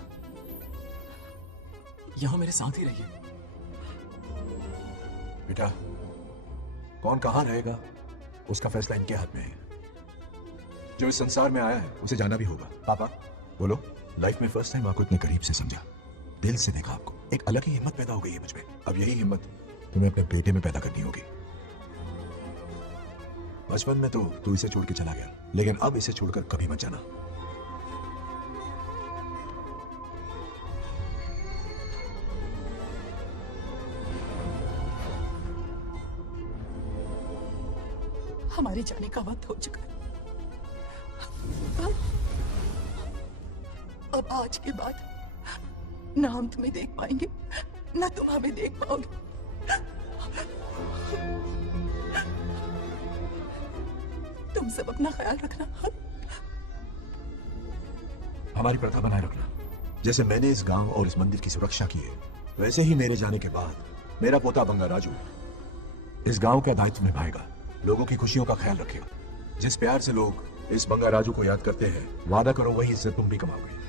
यहां मेरे साथ ही रहिए। बेटा, कौन कहाँ रहेगा उसका फैसला इनके हाथ में है। जो इस संसार में आया है उसे जाना भी होगा। पापा बोलो, लाइफ में फर्स्ट टाइम आपको इतने करीब से समझा, दिल से देखा आपको, एक अलग ही हिम्मत पैदा हो गई है मुझ में। अब यही हिम्मत तुम्हें अपने बेटे में पैदा करनी होगी। बचपन में तो तू इसे छोड़ के चला गया, लेकिन अब इसे छोड़कर कभी मत जाना। हमारे जाने का वक्त हो चुका है। अब आज के बाद ना हम तुम्हें देख पाएंगे, ना तुम हमें देख पाओगे। तुम सब अपना ख्याल रखना। हमारी प्रथा बनाए रखना। जैसे मैंने इस गांव और इस मंदिर की सुरक्षा की है, वैसे ही मेरे जाने के बाद मेरा पोता बंगा राजू इस गांव का दायित्व निभाएगा, लोगों की खुशियों का ख्याल रखेगा। जिस प्यार से लोग इस बंगा राजू को याद करते हैं, वादा करो वही इज्जत तुम भी कमाओगे।